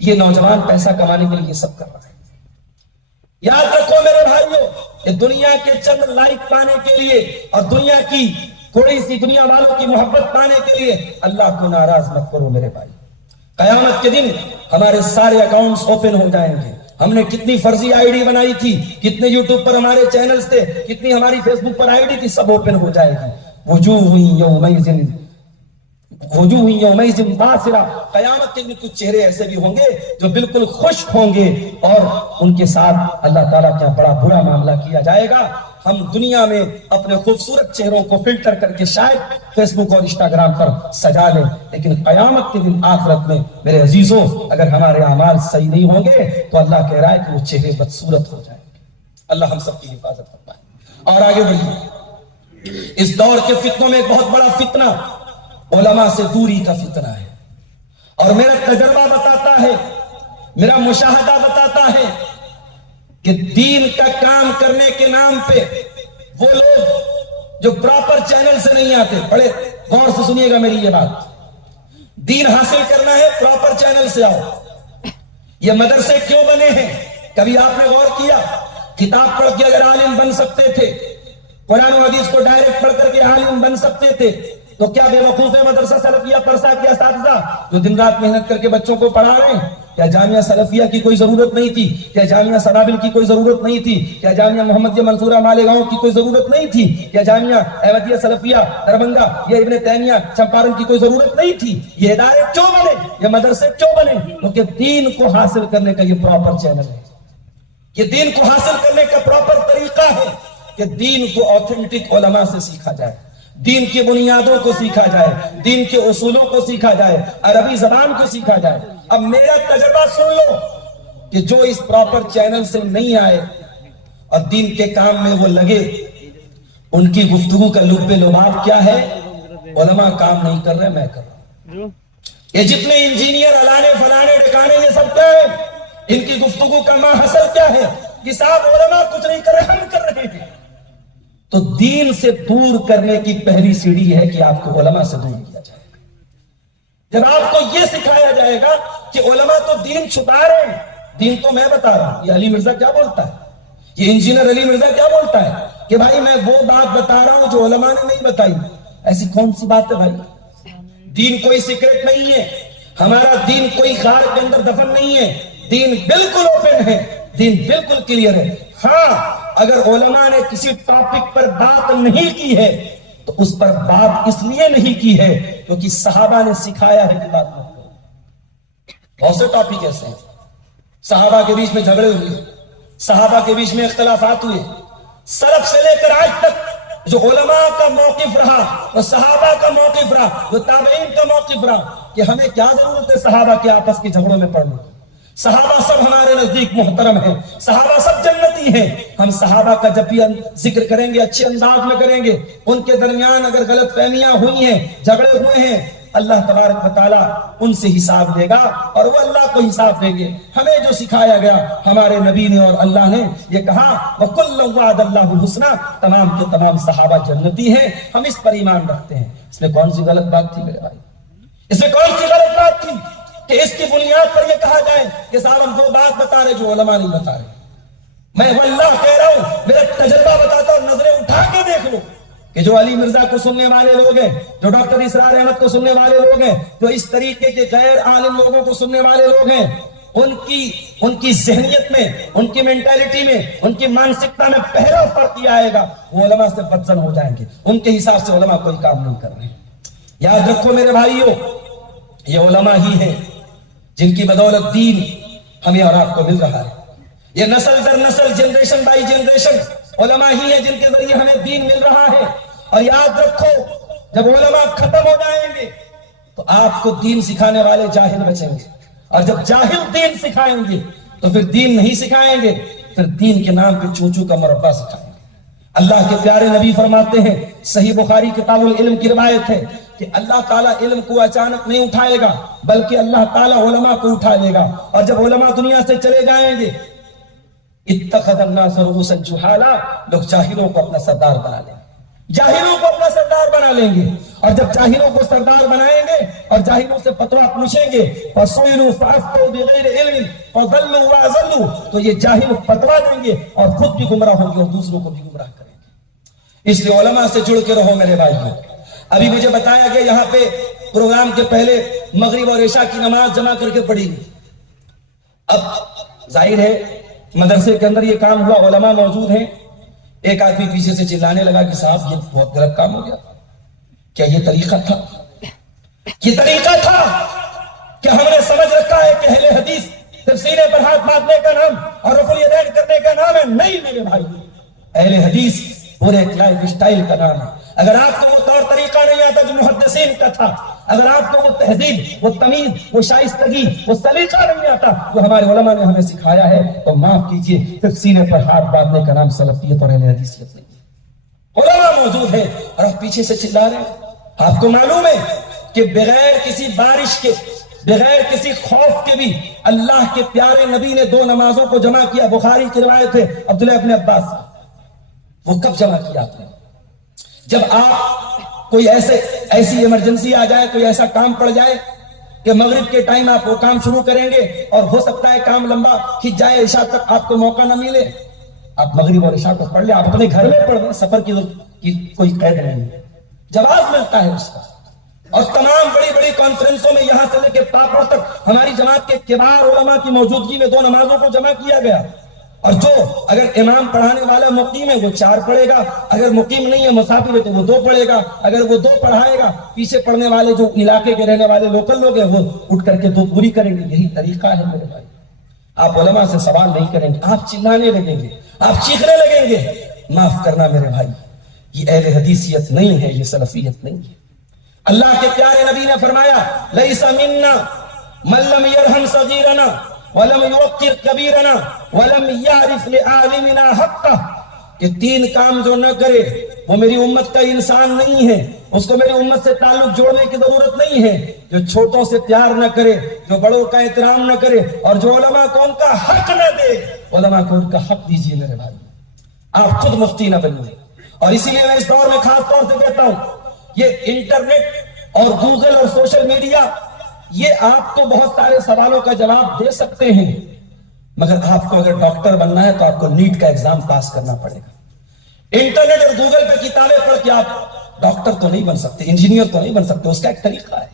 یہ نوجوان پیسہ کمانے کے لیے یہ سب کر رہا ہے. یاد رکھو میرے بھائیوں, یہ دنیا کے چند لائک پانے کے لیے اور دنیا کی تھوڑی سی دنیا والوں کی محبت پانے کے لیے اللہ کو ناراض مت کرو میرے بھائی. قیامت کے دن ہمارے سارے اکاؤنٹس اوپن ہو جائیں گے. ہم نے کتنی فرضی آئی ڈی بنائی تھی, کتنے یوٹیوب پر ہمارے چینلز تھے, کتنی ہماری face book per I D تھی, سب اوپن ہو جائے گی. وجوہ یومئذ باسرہ, قیامت کے دن کچھ چہرے ایسے بھی ہوں گے جو بالکل خوش ہوں گے اور ان کے ساتھ اللہ تعالیٰ کا بڑا برا معاملہ کیا جائے گا. ہم دنیا میں اپنے خوبصورت چہروں کو فلٹر کر کے شاید فیس بک اور انسٹاگرام پر سجا لیں, لیکن قیامت کے دن آخرت میں میرے عزیزوں اگر ہمارے اعمال صحیح نہیں ہوں گے تو اللہ کہہ رہا ہے کہ وہ چہرے بدصورت ہو جائیں گے. اللہ ہم سب کی حفاظت فرمائے. اور آگے بڑھیے, اس دور کے فتنوں میں ایک بہت بڑا فتنہ علماء سے دوری کا فتنہ ہے. اور میرا تجربہ بتاتا ہے, میرا مشاہدہ بتاتا ہے کہ دین کا کام کرنے کے نام پہ وہ لوگ جو پراپر چینل سے نہیں آتے, بڑے غور سے سنیے گا میری یہ بات, دین حاصل کرنا ہے پراپر چینل سے آؤ. یہ مدرسے کیوں بنے ہیں, کبھی آپ نے غور کیا؟ کتاب پڑھ کے اگر عالم بن سکتے تھے, قرآن و حدیث کو ڈائریکٹ پڑھ کر کے عالم بن سکتے تھے, تو کیا بے وقوف ہے مدرسہ سلفیہ پرسا کے اساتذہ جو دن رات محنت کر کے بچوں کو پڑھا رہے ہیں؟ کیا جامعہ سلفیہ کی کوئی ضرورت نہیں تھی؟ کیا جامعہ سنابل کی کوئی ضرورت نہیں تھی؟ کیا جامعہ محمدیہ منصورہ مالیگاؤں کی کوئی ضرورت نہیں تھی؟ کیا جامعہ احمدیہ سلفیہ دربھنگہ یا ابن تیمیہ چمپارن کی کوئی ضرورت نہیں تھی؟ یہ ادارے کیوں بنے, یہ مدرسے کیوں بنے؟ کیونکہ دین کو حاصل کرنے کا یہ پراپر چینل ہے. یہ دین کو حاصل کرنے کا پراپر طریقہ ہے کہ دین کو آتھینٹک علماء سے سیکھا جائے, دین کی بنیادوں کو سیکھا جائے, دین کے اصولوں کو سیکھا جائے, عربی زبان کو سیکھا جائے. اب میرا تجربہ سن لو کہ جو اس پراپر چینل سے نہیں آئے اور دین کے کام میں وہ لگے, ان کی گفتگو کا لب لباب کیا ہے؟ علماء کام نہیں کر رہے, میں کر رہا ہوں. یہ جتنے انجینئر الانے فلانے ٹھکانے یہ سب کیا ہے, ان کی گفتگو کا ماحصل کیا ہے کہ صاحب علماء کچھ نہیں کر رہے, ہم کر رہے ہیں. تو دین سے دور کرنے کی پہلی سیڑھی ہے کہ آپ کو علماء سے دور کیا جائے گا. جب آپ کو یہ سکھایا جائے گا کہ علماء تو دین چھپا رہے ہیں, دین تو میں بتا رہا ہوں. یہ علی مرزا کیا بولتا ہے, یہ انجینئر علی مرزا کیا بولتا ہے کہ بھائی میں وہ بات بتا رہا ہوں جو علماء نے نہیں بتائی. ایسی کون سی بات ہے بھائی؟ دین کوئی سیکرٹ نہیں ہے, ہمارا دین کوئی غار کے اندر دفن نہیں ہے, دین بالکل اوپن ہے, دین بالکل کلیئر ہے. ہاں اگر علماء نے کسی ٹاپک پر بات نہیں کی ہے تو اس پر بات اس لیے نہیں کی ہے کیونکہ صحابہ نے سکھایا ہے کہ بات نہ کرو. بہت سے ٹاپک ایسے ہیں, صحابہ کے بیچ میں جھگڑے ہوئے, صحابہ کے بیچ میں اختلافات ہوئے, سلف سے لے کر آج تک جو علماء کا موقف رہا, وہ صحابہ کا موقف رہا, وہ تابعین کا موقف رہا کہ ہمیں کیا ضرورت ہے صحابہ کے آپس کے جھگڑوں میں پڑنے کی. صحابہ سب ہمارے نزدیک محترم ہیں, صحابہ سب جنتی ہیں. ہم صحابہ کا جب بھی ذکر کریں گے اچھے انداز میں کریں گے. ان کے درمیان اگر غلط فہمیاں ہوئی ہیں, جھگڑے ہوئے ہیں, اللہ تبارک و تعالیٰ ان سے حساب لے گا اور وہ اللہ کو حساب دیں گے. ہمیں جو سکھایا گیا ہمارے نبی نے اور اللہ نے یہ کہا وَكُلًّا وَعَدَ اللَّهُ الْحُسْنَىٰ، تمام کے تمام صحابہ جنتی ہیں، ہم اس پر ایمان رکھتے ہیں. اس میں کون سی غلط بات تھی میرے بھائی؟ اس میں کون سی غلط بات تھی کہ اس کی بنیاد پر یہ کہا جائے کہ صاحب ہم وہ بات بتا رہے جو علماء نہیں بتا رہے؟ میں واللہ کہہ رہا ہوں، میرا تجربہ بتاتا ہوں، نظریں اٹھا کے دیکھ لو کہ جو علی مرزا کو سننے والے لوگ ہیں، جو ڈاکٹر اسرار احمد کو سننے والے لوگ ہیں، جو اس طریقے کے غیر عالم لوگوں کو سننے والے لوگ ہیں، ان کی ذہنیت میں، ان کی مینٹیلٹی میں، ان کی مانسکتا میں پہلا فرق یہ آئے گا، وہ علماء سے بدزن ہو جائیں گے. ان کے حساب سے علماء کوئی کام نہیں کر رہے ہیں. یاد رکھو میرے بھائیوں، یہ علماء ہی ہیں جن کی بدولت دین ہمیں اور آپ کو مل رہا ہے. یہ نسل در نسل، جنریشن بائی جنریشن علماء ہی ہیں جن کے ذریعے ہمیں دین مل رہا ہے. اور یاد رکھو، جب علماء ختم ہو جائیں گے تو آپ کو دین سکھانے والے جاہل بچیں گے، اور جب جاہل دین سکھائیں گے تو پھر دین نہیں سکھائیں گے، پھر دین کے نام پہ چوچو کا مربع سکھائیں گے. اللہ کے پیارے نبی فرماتے ہیں، صحیح بخاری کتاب العلم کی روایت ہے کہ اللہ تعالیٰ علم کو اچانک نہیں اٹھائے گا، بلکہ اللہ تعالیٰ علماء کو اٹھا لے گا. اور جب علماء دنیا سے چلے جائیں گے، اتخذ الناس رؤوسا جہالا، لوگ جاہلوں کو اپنا سردار بنا لیں گے، جاہلوں کو اپنا سردار بنا لیں گے. اور جب جاہلوں کو سردار بنائیں گے اور جاہلوں سے فتویٰ پوچھیں گے، فَسُئِلُوا فَأَفْتَوْا بِغَيْرِ عِلْمٍ فَضَلُّوا وَأَضَلُّوا، تو یہ جاہل فتویٰ دیں گے اور خود بھی گمراہ ہوں گے اور دوسروں کو بھی گمراہ کریں گے. اس لیے علماء سے جڑ کے رہو میرے بھائیوں. ابھی مجھے بتایا گیا یہاں پہ پروگرام کے پہلے مغرب اور عشاء کی نماز جمع کر کے پڑھی. اب ظاہر ہے مدرسے کے اندر یہ کام ہوا، علماء موجود ہیں. ایک آدمی پیچھے سے چلانے لگا کہ صاحب یہ بہت غلط کام ہو گیا. کیا یہ طریقہ تھا؟ یہ طریقہ تھا کہ ہم نے سمجھ رکھا ہے کہ اہل حدیث صرف سینے پر ہاتھ باندھنے کا نام اور رفع الیدین کرنے کا نام ہے؟ نہیں میرے بھائی، اہل حدیث پورے ایک لائف سٹائل کا نام ہے. اگر آپ کو وہ طور طریقہ نہیں آتا جو محدثین کا تھا، اگر آپ کو وہ تہذیب، وہ تمیز، وہ شائستگی، وہ سلیقہ نہیں آتا جو ہمارے علماء نے ہمیں سکھایا ہے، تو معاف کیجئے، صرف سینے پر ہاتھ باندھنے کا نام سلفیت اور اہل حدیثیت نہیں ہے. علماء موجود ہیں اور آپ پیچھے سے چلا رہے ہیں. آپ کو معلوم ہے کہ بغیر کسی بارش کے، بغیر کسی خوف کے بھی اللہ کے پیارے نبی نے 2 نمازوں کو جمع کیا. بخاری کی روایت ہے عبداللہ ابن عباس. وہ کب جمع کیا آپ نے؟ جب آپ کوئی ایسی ایمرجنسی آ جائے، کوئی ایسا کام پڑ جائے کہ مغرب کے ٹائم آپ وہ کام شروع کریں گے اور ہو سکتا ہے کام لمبا کھنچ جائے، عشاء تک آپ کو موقع نہ ملے. آپ مغرب اور عشاء کو پڑھ لیں، آپ اپنے گھر میں پڑھ لیں، سفر کی کوئی قید نہیں ہے، جواز ملتا ہے اس کا. اور تمام بڑی بڑی کانفرنسوں میں یہاں سے لے کے پاپڑ تک ہماری جماعت کے کبار علماء کی موجودگی میں 2 نمازوں کو جمع کیا گیا. اور جو اگر امام پڑھانے والا مقیم ہے وہ 4 پڑھے گا، اگر مقیم نہیں ہے مسافر ہے تو وہ 2 پڑھے گا، اگر وہ 2 پڑھائے گا، پیچھے پڑھنے والے جو علاقے کے رہنے والے لوکل لوگ ہیں وہ اٹھ کر کے 2 پوری کریں گے. یہی طریقہ ہے میرے بھائی. آپ علماء سے سوال نہیں کریں گے، آپ چلانے لگیں گے، آپ چیخنے لگیں گے. معاف کرنا میرے بھائی، یہ اہل حدیثیت نہیں ہے، یہ سلفیت نہیں ہے. اللہ کے پیارے نبی نے فرمایا لیس منا من لم یرحم صغیرنا ولم یوقر کبیرنا ولم یعرف لعالمنا حقہ، کہ 3 کام جو نہ کرے وہ میری امت کا انسان نہیں ہے، اس کو میری امت سے تعلق جوڑنے کی ضرورت نہیں ہے. جو چھوٹوں سے پیار نہ کرے، جو بڑوں کا احترام نہ کرے، اور جو علماء کو ان کا حق نہ دے. علماء کو ان کا حق دیجیے میرے بھائی. آپ خود مفتی نہ بنیے. اور اسی لیے میں اس دور میں خاص طور سے کہتا ہوں، یہ انٹرنیٹ اور گوگل اور سوشل میڈیا یہ آپ کو بہت سارے سوالوں کا جواب دے سکتے ہیں، مگر آپ کو اگر ڈاکٹر بننا ہے تو آپ کو نیٹ کا ایگزام پاس کرنا پڑے گا. انٹرنیٹ اور گوگل پہ کتابیں پڑھ کے آپ ڈاکٹر تو نہیں بن سکتے، انجینئر تو نہیں بن سکتے. اس کا ایک طریقہ ہے.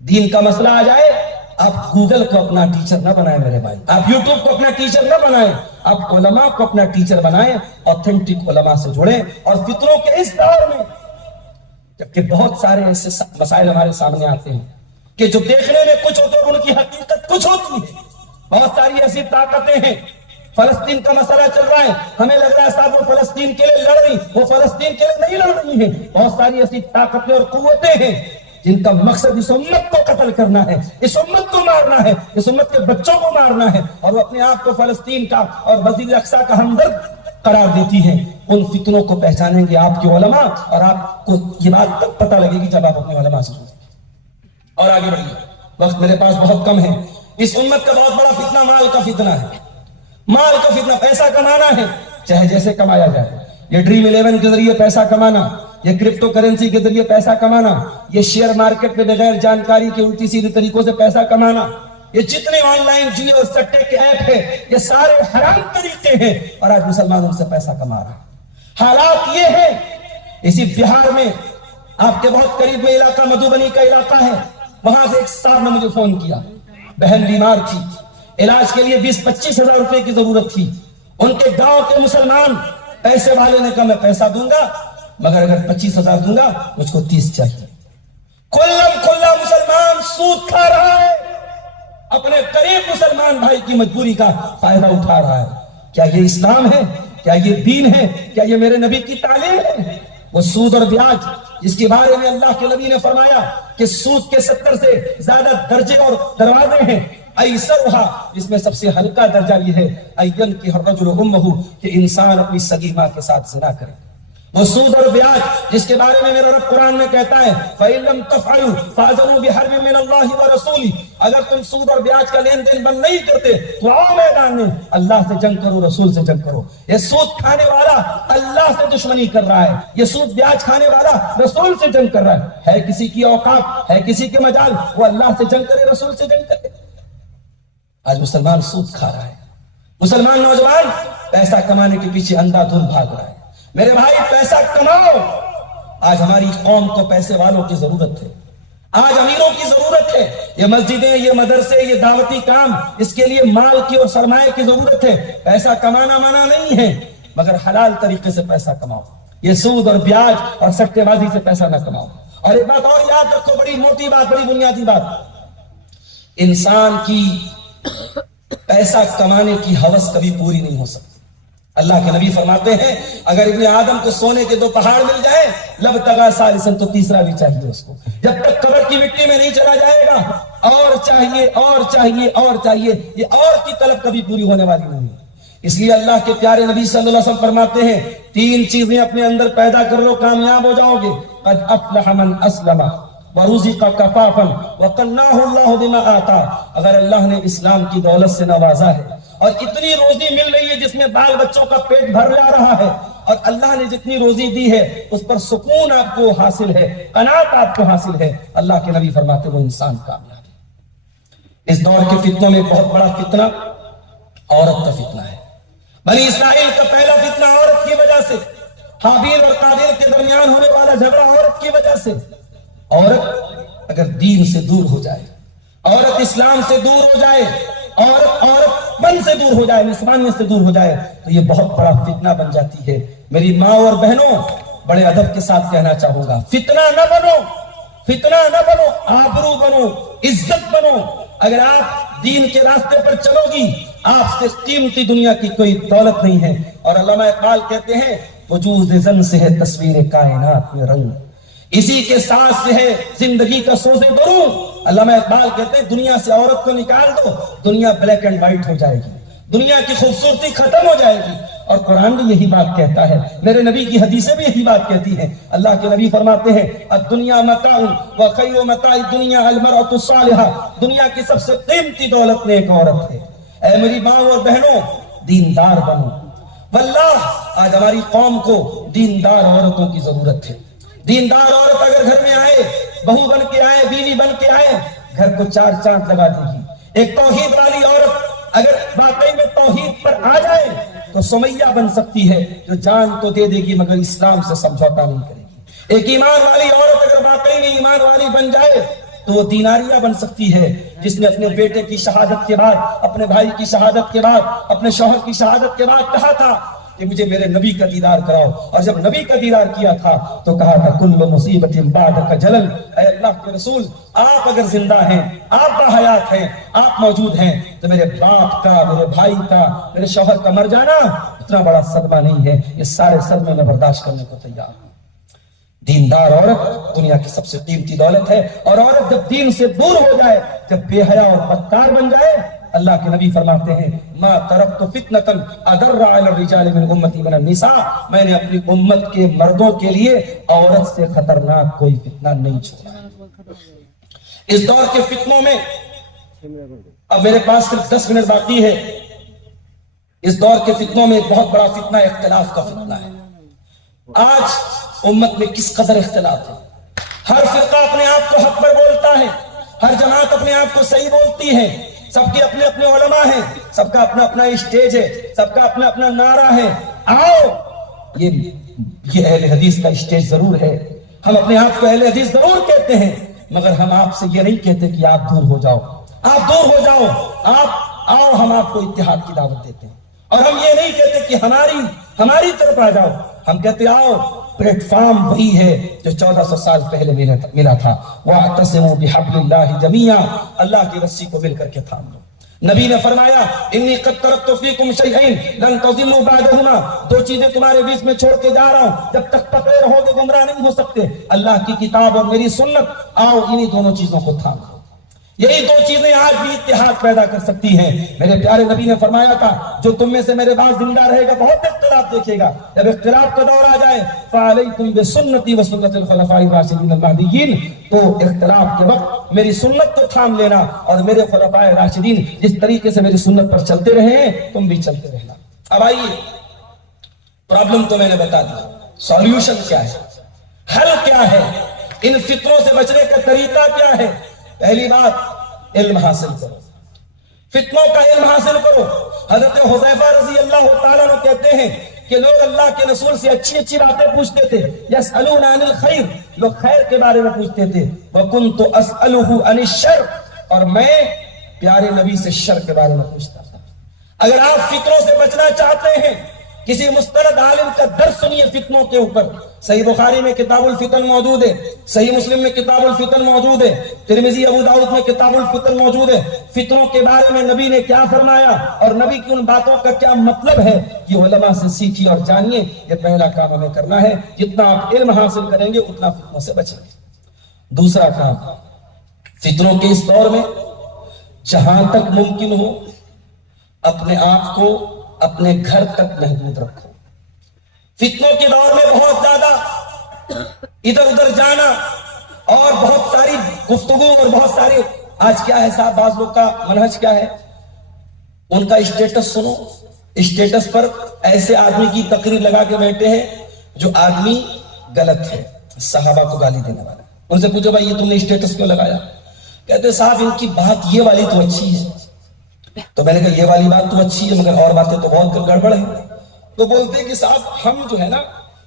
دین کا مسئلہ آ جائے، آپ گوگل کو اپنا ٹیچر نہ بنائیں میرے بھائی، آپ یوٹیوب کو اپنا ٹیچر نہ بنائیں، آپ علماء کو اپنا ٹیچر بنائیں، اوتھینٹک علماء سے جڑیں. اور فتنوں کے اس دور میں جبکہ بہت سارے ایسے مسائل ہمارے سامنے آتے ہیں کہ جو دیکھنے میں کچھ ہوتے ہیں ان کی حقیقت کچھ ہوتی ہے. بہت ساری ایسی طاقتیں ہیں. فلسطین کا مسئلہ چل رہا ہے، ہمیں لگ رہا ہے صاحب وہ فلسطین کے لیے لڑ رہی، وہ فلسطین کے لیے نہیں لڑ رہی ہیں. بہت ساری ایسی طاقتیں اور قوتیں ہیں جن کا مقصد اس امت کو قتل کرنا ہے، اس امت کو مارنا ہے، اس امت کے بچوں کو مارنا ہے، اور وہ اپنے آپ کو فلسطین کا اور مسجد اقصیٰ کا ہمدرد قرار دیتی ہیں. ان فتنوں کو پہچانیں گے آپ کے علماء، اور آپ کو یہ بات تب پتہ لگے گی جب آپ اپنے علماء سے جڑیں. اور آگے بڑھیے، وقت میرے پاس بہت کم ہے۔ اس امت کا بہت بڑا فتنہ مال کا فتنہ ہے، مال کا فتنہ، پیسہ کمانا ہے چاہے جیسے کمایا جائے۔ یہ ڈریم 11 کے ذریعے پیسہ کمانا، یہ کرپٹو کرنسی کے ذریعے پیسہ کمانا، یہ شیئر مارکیٹ میں بغیر جانکاری کے الٹی سیدھی طریقوں سے پیسہ کمانا، یہ جتنے آن لائن جوئے اور سٹے کے ایپ ہیں یہ سارے حرام طریقے ہیں، اور آج مسلمان ان سے پیسہ کما رہا ہے۔ حالات یہ ہیں، اسی بہار میں آپ کے بہت قریب میں علاقہ مدھوبنی کا علاقہ ہے، وہاں سے ایک صاحب نے مجھے فون کیا، بہن بیمار تھی، علاج کے لیے 20-25 ہزار روپے کی ضرورت تھی۔ ان کے گاؤں کے مسلمان پیسے والے نے کہا میں پیسہ دوں گا، مگر اگر 25 ہزار دوں گا مجھ کو 30 چاہیے۔ کھلا مسلمان سود کھا رہا ہے، اپنے قریب مسلمان بھائی کی مجبوری کا فائدہ اٹھا رہا ہے۔ کیا یہ اسلام ہے؟ کیا یہ دین ہے؟ کیا یہ میرے نبی کی تعلیم ہے؟ وہ سود اور بیاج جس کے بارے میں اللہ کے نبی نے فرمایا کہ سود کے 70 سے زیادہ درجے اور دروازے ہیں، ایسرھا، جس میں سب سے ہلکا درجہ یہ ہے این کی الرجل امہ، کہ انسان اپنی سگی ماں کے ساتھ زنا کرے۔ وہ سود اور بیاج جس کے بارے میں میرا رب قرآن میں کہتا ہے فَإِن لَمْ تَفْعَلُوا فَأَذَنُوا بِحَرْبٍ مِّنَ اللَّهِ وَرَسُولِهِ، اگر تم سود اور بیاج کا لین دین بند نہیں کرتے تو آؤ میدان میں، اللہ سے جنگ کرو، رسول سے جنگ کرو۔ یہ سود کھانے والا اللہ سے دشمنی کر رہا ہے، یہ سود بیاج کھانے والا رسول سے جنگ کر رہا ہے کسی کی اوقات، ہے کسی کے مجال، وہ اللہ سے جنگ کرے، رسول سے جنگ کرے۔ آج مسلمان سود کھا رہا ہے، مسلمان نوجوان پیسہ کمانے کے پیچھے اندھا دھند بھاگ رہا ہے۔ میرے بھائی پیسہ کماؤ، آج ہماری قوم کو پیسے والوں کی ضرورت ہے، آج امیروں کی ضرورت ہے۔ یہ مسجدیں، یہ مدرسے، یہ دعوتی کام، اس کے لیے مال کی اور سرمایہ کی ضرورت ہے۔ پیسہ کمانا منع نہیں ہے، مگر حلال طریقے سے پیسہ کماؤ، یہ سود اور بیاج اور سٹے بازی سے پیسہ نہ کماؤ۔ اور ایک بات اور یاد رکھو، بڑی موٹی بات، بڑی بنیادی بات، انسان کی پیسہ کمانے کی ہوس کبھی پوری نہیں ہو سکتی۔ اللہ کے نبی فرماتے ہیں اگر ابن آدم کو سونے کے 2 پہاڑ مل جائے لبتغا ثالثا، تو تیسرا بھی چاہیے اس کو، جب تک قبر کی مٹی میں نہیں چلا جائے گا اور چاہیے اور چاہیے اور چاہیے، یہ اور کی طلب کبھی پوری ہونے والی نہیں ہے۔ اس لیے اللہ کے پیارے نبی صلی اللہ علیہ وسلم فرماتے ہیں 3 چیزیں اپنے اندر پیدا کر لو، کامیاب ہو جاؤ گے۔ قد افلح من اسلم ورزق کفافا وقناہ اللہ بما آتا، اگر اللہ نے اسلام کی دولت سے نوازا ہے اور اتنی روزی مل رہی ہے جس میں بال بچوں کا پیٹ بھر جا رہا ہے، اور اللہ نے جتنی روزی دی ہے اس پر سکون آپ کو حاصل ہے، قناعت آپ کو حاصل ہے، اللہ کے نبی فرماتے وہ انسان کامیاب ہے۔ اس دور کے فتنوں میں بہت بڑا فتنہ عورت کا فتنہ ہے۔ بنی اسرائیل کا پہلا فتنہ عورت کی وجہ سے، حابیل اور قابیل کے درمیان ہونے والا جھگڑا عورت کی وجہ سے۔ عورت اگر دین سے دور ہو جائے، عورت اسلام سے دور ہو جائے، عورت من سے دور ہو جائے، انسانیت سے دور ہو جائے، تو یہ بہت بڑا فتنہ بن جاتی ہے۔ میری ماں اور بہنوں، بڑے ادب کے ساتھ کہنا چاہوں گا، فتنہ نہ بنو، فتنہ نہ بنو، آبرو بنو، عزت بنو۔ اگر آپ دین کے راستے پر چلو گی، آپ سے قیمتی دنیا کی کوئی دولت نہیں ہے۔ اور علامہ اقبال کہتے ہیں وجود زن سے ہے تصویر کائنات میں رنگ، اسی کے ساتھ سے ہے زندگی کا سوز دروں۔ علامہ اقبال کہتے ہیں دنیا سے عورت کو نکال دو، دنیا بلیک اینڈ وائٹ ہو جائے گی، دنیا کی خوبصورتی ختم ہو جائے گی۔ اور قرآن بھی یہی بات کہتا ہے، میرے نبی کی حدیثیں بھی یہی بات کہتی ہیں۔ اللہ کے نبی فرماتے ہیں الدنیا متاع وخیر متاع الدنیا المرأة الصالحہ، دنیا کی سب سے قیمتی دولت نیک عورت ہے۔ اے میری ماں اور بہنوں، دیندار بنو۔ واللہ آج ہماری قوم کو دیندار عورتوں کی ضرورت ہے۔ دیندار عورت اگر گھر میں آئے، بہو بن کے آئے، بیوی بن کے آئے، گھر کو 4 چاند لگا دے گی۔ ایک توحید والی عورت اگر واقعی میں توحید پر آ جائے تو سمیہ بن سکتی ہے، جو جان تو دے دے گی مگر اسلام سے سمجھوتا نہیں کرے گی۔ ایک ایمان والی عورت اگر واقعی میں ایمان والی بن جائے تو وہ دیناریہ بن سکتی ہے، جس نے اپنے بیٹے کی شہادت کے بعد، اپنے بھائی کی شہادت کے بعد، اپنے شوہر کی شہادت کے بعد کہا تھا کہ مجھے میرے نبی کا دیدار کراؤ، اور جب نبی کا دیدار کیا تھا تو کہا تھا کل مصیبت بعدک جلل، اے اللہ کے رسول آپ اگر زندہ ہیں، آپ باحیات ہیں، آپ موجود ہیں، تو میرے باپ کا، میرے بھائی کا، میرے شوہر کا مر جانا اتنا بڑا صدمہ نہیں ہے، یہ سارے صدمے میں برداشت کرنے کو تیار ہوں۔ دیندار عورت دنیا کی سب سے قیمتی دولت ہے، اور عورت جب دین سے دور ہو جائے، جب بے حیا اور بدکار بن جائے، اللہ کے نبی فرماتے ہیں ما ترکت فتنة اضر علی الرجال من امتی من النساء، میں نے اپنی امت کے مردوں کے لیے عورت سے خطرناک کوئی فتنہ نہیں چھوڑا۔ اس دور کے فتنوں میں، اب میرے پاس صرف 10 منٹ باقی ہے، اس دور کے فتنوں میں ایک بہت بڑا فتنہ اختلاف کا فتنہ ہے۔ آج امت میں کس قدر اختلاف ہے، ہر فرقہ اپنے آپ کو حق پر بولتا ہے، ہر جماعت اپنے آپ کو صحیح بولتی ہے، سب کے اپنے اپنے علماء ہیں، سب کا اپنا اپنا اسٹیج ہے، سب کا اپنا اپنا نعرہ ہے، آؤ یہ اہل حدیث کا اسٹیج ضرور ہے، ہم اپنے آپ کو اہل حدیث ضرور کہتے ہیں، مگر ہم آپ سے یہ نہیں کہتے کہ آپ دور ہو جاؤ، آپ دور ہو جاؤ، آپ آؤ، ہم آپ کو اتحاد کی دعوت دیتے ہیں، اور ہم یہ نہیں کہتے کہ ہماری طرف آ جاؤ، ہم کہتے آؤ، پلیٹ فارم وہی ہے جو 1400 سال پہلے ملا تھا، وَاعْتَصِمُوا بِحَبْلِ اللَّهِ جَمِيعًا، اللہ کی رسی کو مل کر کے تھام لو۔ نبی نے فرمایا انی قد ترکت فیکم شیئین لن تضلوا بعدہما، دو چیزیں تمہارے بیچ میں چھوڑ کے جا رہا ہوں، جب تک پکڑے رہو گے گمراہ نہیں ہو سکتے، اللہ کی کتاب اور میری سنت، آؤ انہی دونوں چیزوں کو تھام لو۔ یہی دو چیزیں آج بھی اتحاد پیدا کر سکتی ہیں۔ میرے پیارے نبی نے فرمایا تھا جو تم میں سے میرے بعد زندہ رہے گا بہت اختلاف دیکھے گا، جب اختلاف کا دور آ جائے فعلیکم بسنتی وسنت الخلفاء الراشدین المہدیین، تو اختلاف کے وقت میری سنت کو تھام لینا اور میرے خلفاء راشدین جس طریقے سے میری سنت پر چلتے رہے ہیں تم بھی چلتے رہنا۔ اب آئیے، پرابلم تو میں نے بتا دیا، سولوشن کیا ہے، حل کیا ہے، ان فطروں سے بچنے کا طریقہ کیا ہے؟ پہلی بات، علم حاصل کرو، فتنوں کا علم حاصل کرو۔ حضرت حذیفہ رضی اللہ تعالیٰ عنہ کہتے ہیں کہ لوگ اللہ کے رسول سے اچھی اچھی باتیں پوچھتے تھے، یسألون عن الخیر، لوگ خیر کے بارے میں پوچھتے تھے، وَكُنْتُ أَسْأَلُهُ عَنِ الشَّرِّ، اور میں پیارے نبی سے شر کے بارے میں پوچھتا تھا۔ اگر آپ فطروں سے بچنا چاہتے ہیں، کسی مستند عالم کا درس سنیے فتنوں کے اوپر، صحیح بخاری میں کتاب الفتن موجود ہے، صحیح مسلم میں کتاب الفتن موجود ہے، ترمذی ابو داؤد میں کتاب الفتن موجود ہے۔ فتنوں کے بارے میں نبی نے کیا فرمایا اور نبی کی ان باتوں کا کیا مطلب ہے، یہ علماء سے سیکھیے اور جانیے، یہ پہلا کام ہمیں کرنا ہے۔ جتنا آپ علم حاصل کریں گے اتنا فتنوں سے بچیں گے۔ دوسرا کام، فتنوں کے اس دور میں جہاں تک ممکن ہو اپنے آپ کو اپنے گھر تک محدود رکھو۔ فتنوں کے دور میں بہت زیادہ ادھر ادھر جانا اور بہت ساری گفتگو اور بہت ساری، آج کیا ہے صاحب، بعض لوگ کا منہج کیا ہے، ان کا اسٹیٹس سنو، اسٹیٹس پر ایسے آدمی کی تقریر لگا کے بیٹھے ہیں جو آدمی غلط ہے، صحابہ کو گالی دینے والا، ان سے پوچھو بھائی یہ تم نے اسٹیٹس کیوں لگایا؟ کہتے صاحب ان کی بات یہ والی تو اچھی ہے۔ تو میں نے کہا یہ والی بات تو اچھی ہے مگر اور باتیں تو بہت گڑبڑ ہیں۔ تو بولتے ہیں کہ صاحب ہم جو ہے نا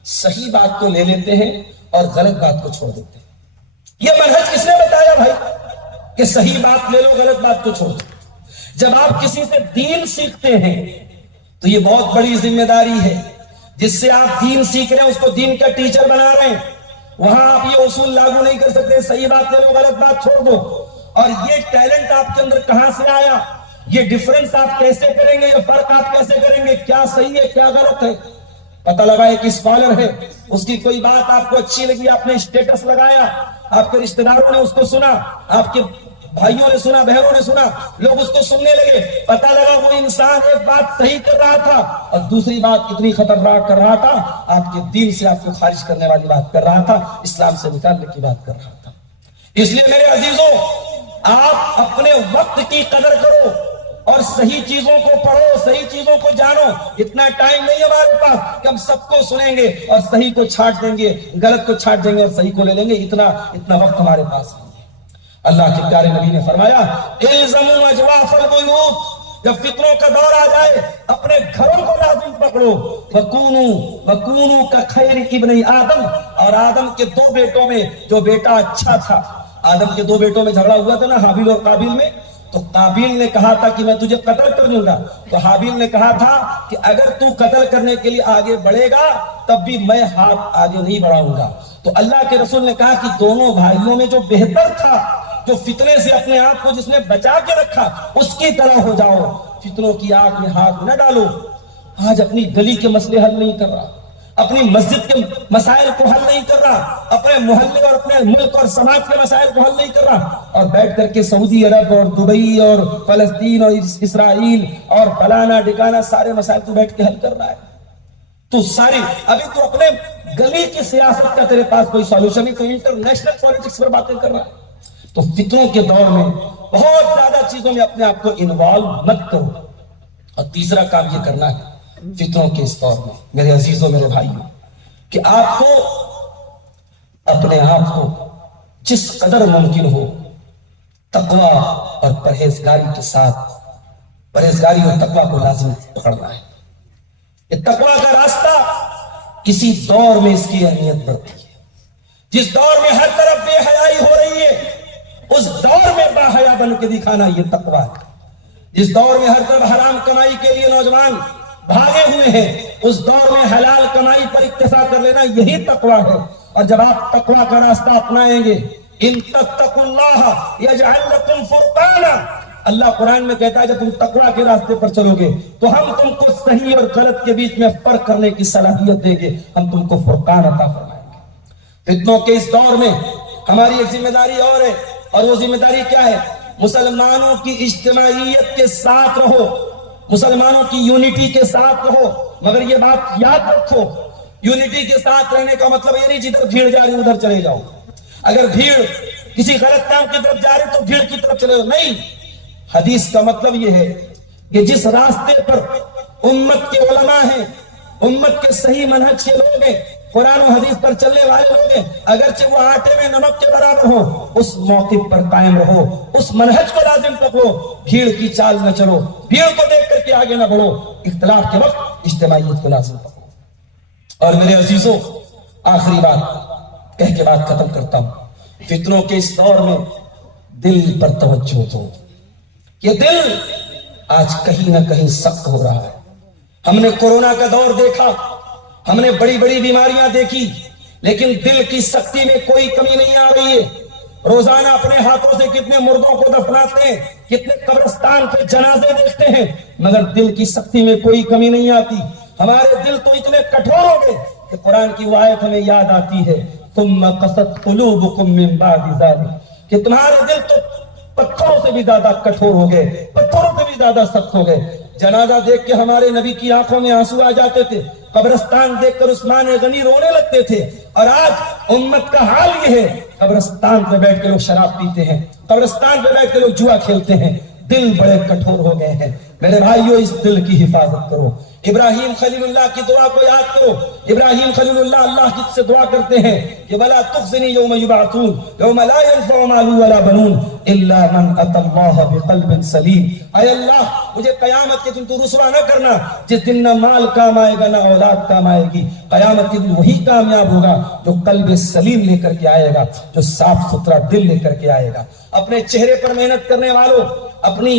صحیح بات کو لے لیتے ہیں اور غلط بات کو چھوڑ دیتے ہیں۔ یہ منہج کس نے بتایا بھائی کہ صحیح بات لے لو غلط بات کو چھوڑ دو؟ جب آپ کسی سے دین سیکھتے ہیں تو یہ بہت بڑی ذمہ داری ہے، جس سے آپ دین سیکھ رہے ہیں اس کو دین کا ٹیچر بنا رہے ہیں، وہاں آپ یہ اصول لاگو نہیں کر سکتے صحیح بات لے لو غلط بات چھوڑ دو۔ اور یہ ٹیلنٹ آپ کے اندر کہاں سے آیا، یہ ڈیفرنس آپ کیسے کریں گے، یہ فرق آپ کیسے کریں گے، کیا صحیح ہے کیا غلط ہے؟ پتہ لگا ایک اسکالر ہے، اس کی کوئی بات آپ کو اچھی لگی، آپ نے اسٹیٹس لگایا، آپ کے رشتہ داروں نے اس کو سنا، آپ کے بھائیوں نے سنا، بہنوں نے سنا، لوگ اس کو سننے لگے، پتہ لگا وہ انسان ایک بات صحیح کر رہا تھا اور دوسری بات اتنی خطرناک کر رہا تھا، آپ کے دین سے آپ کو خارج کرنے والی بات کر رہا تھا، اسلام سے نکالنے کی بات کر رہا تھا۔ اس لیے میرے عزیزوں، آپ اپنے وقت کی قدر کرو اور صحیح چیزوں کو پڑھو، صحیح چیزوں کو جانو۔ اتنا ٹائم نہیں ہمارے پاس کہ ہم سب کو سنیں گے اور صحیح کو چھاٹ دیں گے، غلط کو چھاٹ دیں گے اور صحیح کو لے لیں گے، اتنا وقت ہمارے پاس نہیں ہے۔ اللہ کے پیارے نبی نے فرمایا الزموا اجواف البیوت، جب فتنوں کا دور آ جائے اپنے گھروں کو لازم پکڑو، وَكُونُوا كَخَيْرِ ابْنِ آدم، اور آدم کے دو بیٹوں میں جو بیٹا اچھا تھا، آدم کے دو بیٹوں میں جھگڑا ہوا تھا نا حابیل اور قابیل میں، تو قابیل نے کہا تھا کہ میں تجھے قتل کر دوں گا، تو حابیل نے کہا تھا کہ اگر تو قتل کرنے کے لیے آگے بڑھے گا تب بھی میں ہاتھ آگے نہیں بڑھاؤں گا۔ تو اللہ کے رسول نے کہا کہ دونوں بھائیوں میں جو بہتر تھا، جو فتنے سے اپنے آپ کو جس نے بچا کے رکھا، اس کی طرح ہو جاؤ، فتنوں کی آگ میں ہاتھ نہ ڈالو۔ آج اپنی گلی کے مسئلے حل نہیں کر رہا، اپنی مسجد کے مسائل کو حل نہیں کر رہا، اپنے محلے اور اپنے ملک اور سماج کے مسائل کو حل نہیں کر رہا، اور بیٹھ کر کے سعودی عرب اور دبئی اور فلسطین اور اسرائیل اور فلانا ڈکانا سارے مسائل تو بیٹھ کے حل کر رہا ہے۔ تو ابھی تو اپنے گلی کی سیاست کا تیرے پاس کوئی سولوشن نہیں، تو انٹرنیشنل پالیٹکس پر باتیں کر رہا ہے۔ تو فتنوں کے دور میں بہت زیادہ چیزوں میں اپنے آپ کو انوالو مت کرو. اور تیسرا کام یہ کرنا ہے فتنوں کے اس دور میں میرے عزیزوں میرے بھائیوں کہ آپ کو اپنے آپ کو جس قدر ممکن ہو تقوی اور پرہیزگاری کے ساتھ پرہیزگاری اور تقوی کو لازم پکڑنا ہے. یہ تقوی کا راستہ کسی دور میں اس کی اہمیت بڑھتی ہے. جس دور میں ہر طرف بے حیائی ہو رہی ہے اس دور میں باحیا بن کے دکھانا یہ تقوی ہے. جس دور میں ہر طرف حرام کمائی کے لیے نوجوان بھاگے ہوئے ہیں اس دور میں حلال کمائی پر اکتفا کر لینا یہی تقوی ہے. اور جب آپ تقوی کا راستہ اپنائیں گے ان تتقوا اللہ یجعل لکم فرقانا، اللہ قرآن میں کہتا ہے جب تم تقوی کے راستے پر چلو گے تو ہم تم کو صحیح اور غلط کے بیچ میں فرق کرنے کی صلاحیت دیں گے، ہم تم کو فرقان عطا فرمائیں گے. فتنوں کے اس دور میں ہماری ایک ذمہ داری اور ہے، اور وہ ذمہ داری کیا ہے؟ مسلمانوں کی اجتماعیت کے ساتھ رہو، مسلمانوں کی یونٹی کے ساتھ رہو. مگر یہ بات یاد رکھو یونٹی کے ساتھ رہنے کا مطلب یہ نہیں جدھر بھیڑ جا رہی ادھر چلے جاؤ. اگر بھیڑ کسی غلط کام کی طرف جا رہی تو بھیڑ کی طرف چلے جاؤ، نہیں. حدیث کا مطلب یہ ہے کہ جس راستے پر امت کے علماء ہیں، امت کے صحیح منہج کے لوگ ہیں، قرآن و حدیث پر چلنے والے لوگ ہیں، اگرچہ وہ آٹے میں نمک کے برابر ہو اس موقف پر قائم رہو، اس منہج کو لازم پکڑو. بھیڑ کی چال نہ چلو، بھیڑ کو دیکھ کر کے آگے نہ بڑھو. اختلاف کے وقت اجتماعیت کو لازم پکڑو. اور میرے عزیزوں آخری بات کہہ کے بات ختم کرتا ہوں. فتنوں کے اس دور میں دل پر توجہ دو. یہ دل آج کہیں نہ کہیں سخت ہو رہا ہے. ہم نے کورونا کا دور دیکھا، ہم نے بڑی بڑی بیماریاں دیکھی، لیکن دل کی سختی میں کوئی کمی نہیں آ رہی ہے. روزانہ اپنے ہاتھوں سے کتنے مردوں کو دفناتے ہیں، کتنے قبرستان پہ جنازے دیکھتے ہیں، مگر دل کی سختی میں کوئی کمی نہیں آتی. ہمارے دل تو اتنے کٹھور ہو گئے کہ قرآن کی وہ آیت ہمیں یاد آتی ہے ثم قست قلوبکم من بعد ذلک، کہ تمہارے دل تو پتھروں سے بھی زیادہ کٹھور ہو گئے، پتھروں سے بھی زیادہ سخت ہو گئے. جنازہ دیکھ کے ہمارے نبی کی آنکھوں میں آنسو آ جاتے تھے، قبرستان دیکھ کر عثمان غنی رونے لگتے تھے. اور آج امت کا حال یہ ہے قبرستان پہ بیٹھ کے لوگ شراب پیتے ہیں، قبرستان پہ بیٹھ کے لوگ جوا کھیلتے ہیں. دل بڑے کٹھور ہو گئے ہیں. میرے بھائیو اس دل کی حفاظت کرو. ابراہیم خلیل اللہ کی دعا کو یاد کرو. ابراہیم خلیل اللہ کی سے دعا کرتے ہیں کہ وَلَا تُخْزِنِي يَوْمَ يُبْعَثُونَ يَوْمَ لَا يَنفَعُ مَالٌ وَلَا بَنُونَ إِلَّا مَنْ أَتَى اللَّهَ بِقَلْبٍ سَلِيمٍ. اے اللہ مجھے قیامت کے دن تو رسوا نہ کرنا جس دن نہ مال کام آئے گا نہ اولاد کام آئے گی. قیامت کے دن وہی کامیاب ہوگا جو قلب سلیم لے کر کے آئے گا، جو صاف ستھرا دل لے کر کے آئے گا. اپنے چہرے پر محنت کرنے والوں، اپنی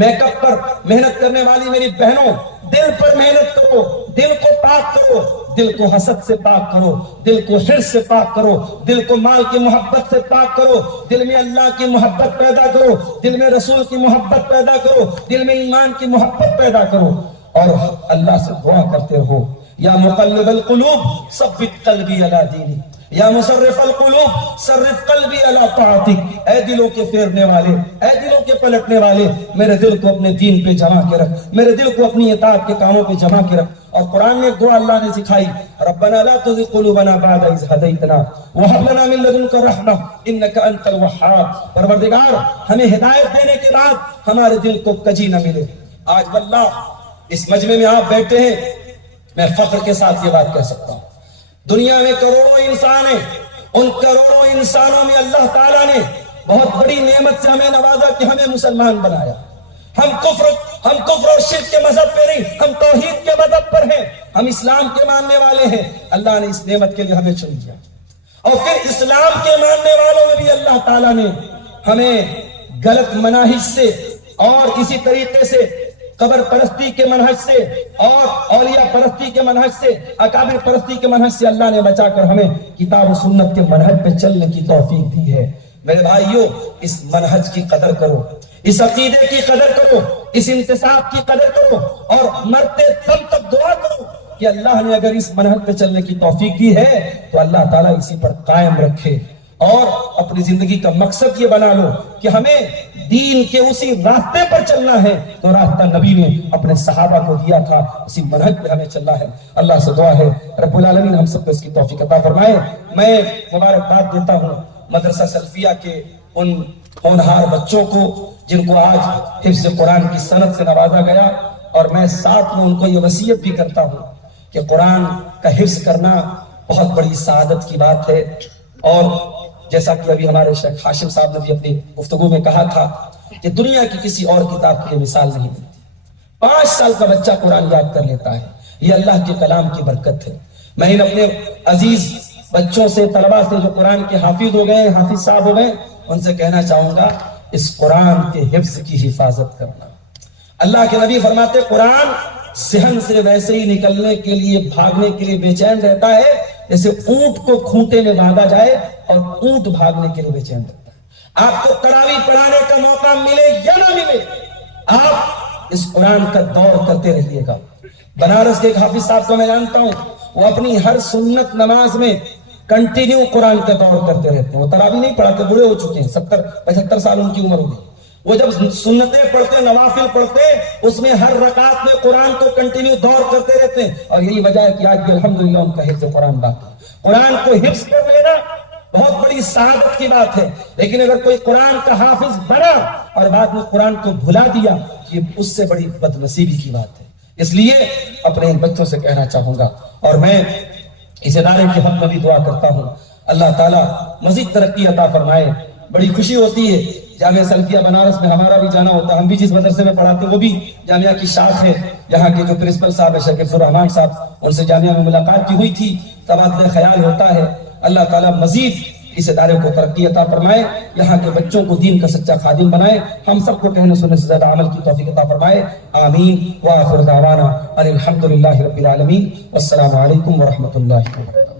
میک اپ پر محنت کرنے والی میری بہنوں، دل پر محنت کرو، دل کو پاک کرو، دل کو حسد سے پاک کرو، دل کو حرص سے پاک کرو، دل کو مال کی محبت سے پاک کرو، دل میں اللہ کی محبت پیدا کرو، دل میں رسول کی محبت پیدا کرو، دل میں ایمان کی محبت پیدا کرو. اور اللہ سے دعا کرتے رہو یا مقلب القلوب ثبت قلبی علی دینک، یا مصرف القلوب صرف قلبی علی طاعتک. اے دلوں کے پھیرنے والے، اے دلوں کے پلٹنے والے، میرے دل کو اپنے دین پہ جما کے رکھ، میرے دل کو اپنی اطاعت کے کاموں پہ جما کے رکھ. اور قرآن میں ایک دعا اللہ نے سکھائی ربنا لا تزغ قلوبنا بعد اذ هديتنا وهب لنا من لدنك رحمة انك انت الوهاب. پروردگار ہمیں ہدایت دینے کے بعد ہمارے دل کو کجی نہ ملے. آج واللہ اس مجمع میں آپ بیٹھے ہیں، میں فخر کے ساتھ یہ بات کہہ سکتا ہوں دنیا میں کروڑوں انسان ہیں، ان کروڑوں انسانوں میں اللہ تعالیٰ نے بہت بڑی نعمت سے ہمیں نوازا کہ ہمیں مسلمان بنایا. ہم کفر اور شرک کے مذہب پہ نہیں، ہم توحید کے مذہب پر ہیں، ہم اسلام کے ماننے والے ہیں. اللہ نے اس نعمت کے لیے ہمیں چن لیا. اور پھر اسلام کے ماننے والوں میں بھی اللہ تعالیٰ نے ہمیں غلط مناہج سے اور اسی طریقے سے قبر پرستی کے منہج سے اور اولیاء پرستی کے منہج سے، اکابر پرستی کے منہج سے اللہ نے بچا کر ہمیں کتاب و سنت کے منہج پہ چلنے کی توفیق دی ہے. میرے بھائیو اس منہج کی قدر کرو، اس عقیدے کی قدر کرو، اس انتصاب کی قدر کرو، اور مرتے دم تک دعا کرو کہ اللہ نے اگر اس منہج پہ چلنے کی توفیق دی ہے تو اللہ تعالیٰ اسی پر قائم رکھے. اور اپنی زندگی کا مقصد یہ بنا لو کہ ہمیں دین کے اسی راستے پر چلنا ہے تو راستہ نبی نے اپنے صحابہ کو دیا تھا، اسی منہج پہ ہمیں چلنا ہے. اللہ سے دعا ہے رب العالمین ہم سب کو اس کی توفیق عطا فرمائے. میں مبارکباد دیتا ہوں مدرسہ سلفیہ کے ان ہونہار بچوں کو جن کو آج حفظ قرآن کی سند سے نوازا گیا، اور میں ساتھ میں ان کو یہ وصیت بھی کرتا ہوں کہ قرآن کا حفظ کرنا بہت بڑی سعادت کی بات ہے۔ اور جیسا کہ ابھی ہمارے شیخ ہاشم صاحب نے بھی اپنی گفتگو میں کہا تھا کہ دنیا کی کسی اور کتاب کی مثال نہیں ملتی۔ 5 سال کا بچہ قرآن یاد کر لیتا ہے، یہ اللہ کے کلام کی برکت ہے۔ میں ان اپنے عزیز بچوں سے، طلبہ سے جو قرآن کے حافظ ہو گئے، حافظ صاحب ہو گئے، ان سے کہنا چاہوں گا اس قرآن کے حفظ کی حفاظت کرنا۔ اللہ کے نبی فرماتے قرآن صحن سے ویسے ہی نکلنے کے لیے، بھاگنے کے لیے بے چین رہتا ہے جیسے اونٹ کو کھونٹے میں باندھا جائے اور اونٹ بھاگنے کے لیے بے چین رہتا ہے۔ آپ کو تراویح پڑھانے کا موقع ملے یا نہ ملے، آپ اس قرآن کا دور کرتے رہیے گا۔ بنارس کے ایک حافظ صاحب کو میں جانتا ہوں، وہ اپنی ہر سنت نماز میں کنٹینیو قرآن کا دور کرتے رہتے ہیں۔ وہ تراویح نہیں پڑھاتے، بوڑھے ہو چکے ہیں، 70-75 سال ان کی عمر ہو گئی۔ وہ جب سنتیں پڑھتے، نوافل پڑھتے، اس میں ہر رکعت میں قرآن کو کنٹینیو دور کرتے رہتے ہیں، اور یہی وجہ ہے کہ آج بھی الحمدللہ ان کا حفظ قرآن باقی۔ قرآن کو حفظ کر لینا بہت بڑی سعادت کی بات ہے، لیکن اگر کوئی قرآن کا حافظ بنا اور بعد میں قرآن کو بھلا دیا، یہ اس سے بڑی بد نصیبی کی بات ہے۔ اس لیے اپنے بچوں سے کہنا چاہوں گا، اور میں اس ادارے کے حق میں بھی دعا کرتا ہوں، اللہ تعالیٰ مزید ترقی عطا فرمائے۔ بڑی خوشی ہوتی ہے، جامعہ سلفیہ بنارس میں ہمارا بھی جانا ہوتا ہے، ہم بھی جس مدرسے میں پڑھاتے وہ بھی جامعہ کی شاخ ہے۔ یہاں کے جو پرنسپل صاحب ہے شیخ الرحمان صاحب، ان سے جامعہ میں ملاقات کی ہوئی تھی، تبادلہ خیال ہوتا ہے۔ اللہ تعالیٰ مزید اس ادارے کو ترقی عطا فرمائے، یہاں کے بچوں کو دین کا سچا خادم بنائے، ہم سب کو کہنے سننے سے زیادہ عمل کی توفیق عطا فرمائے، آمین۔ وآخر دعوانا ان الحمدللہ رب العالمین، والسلام علیکم ورحمۃ اللہ وبرکاتہ۔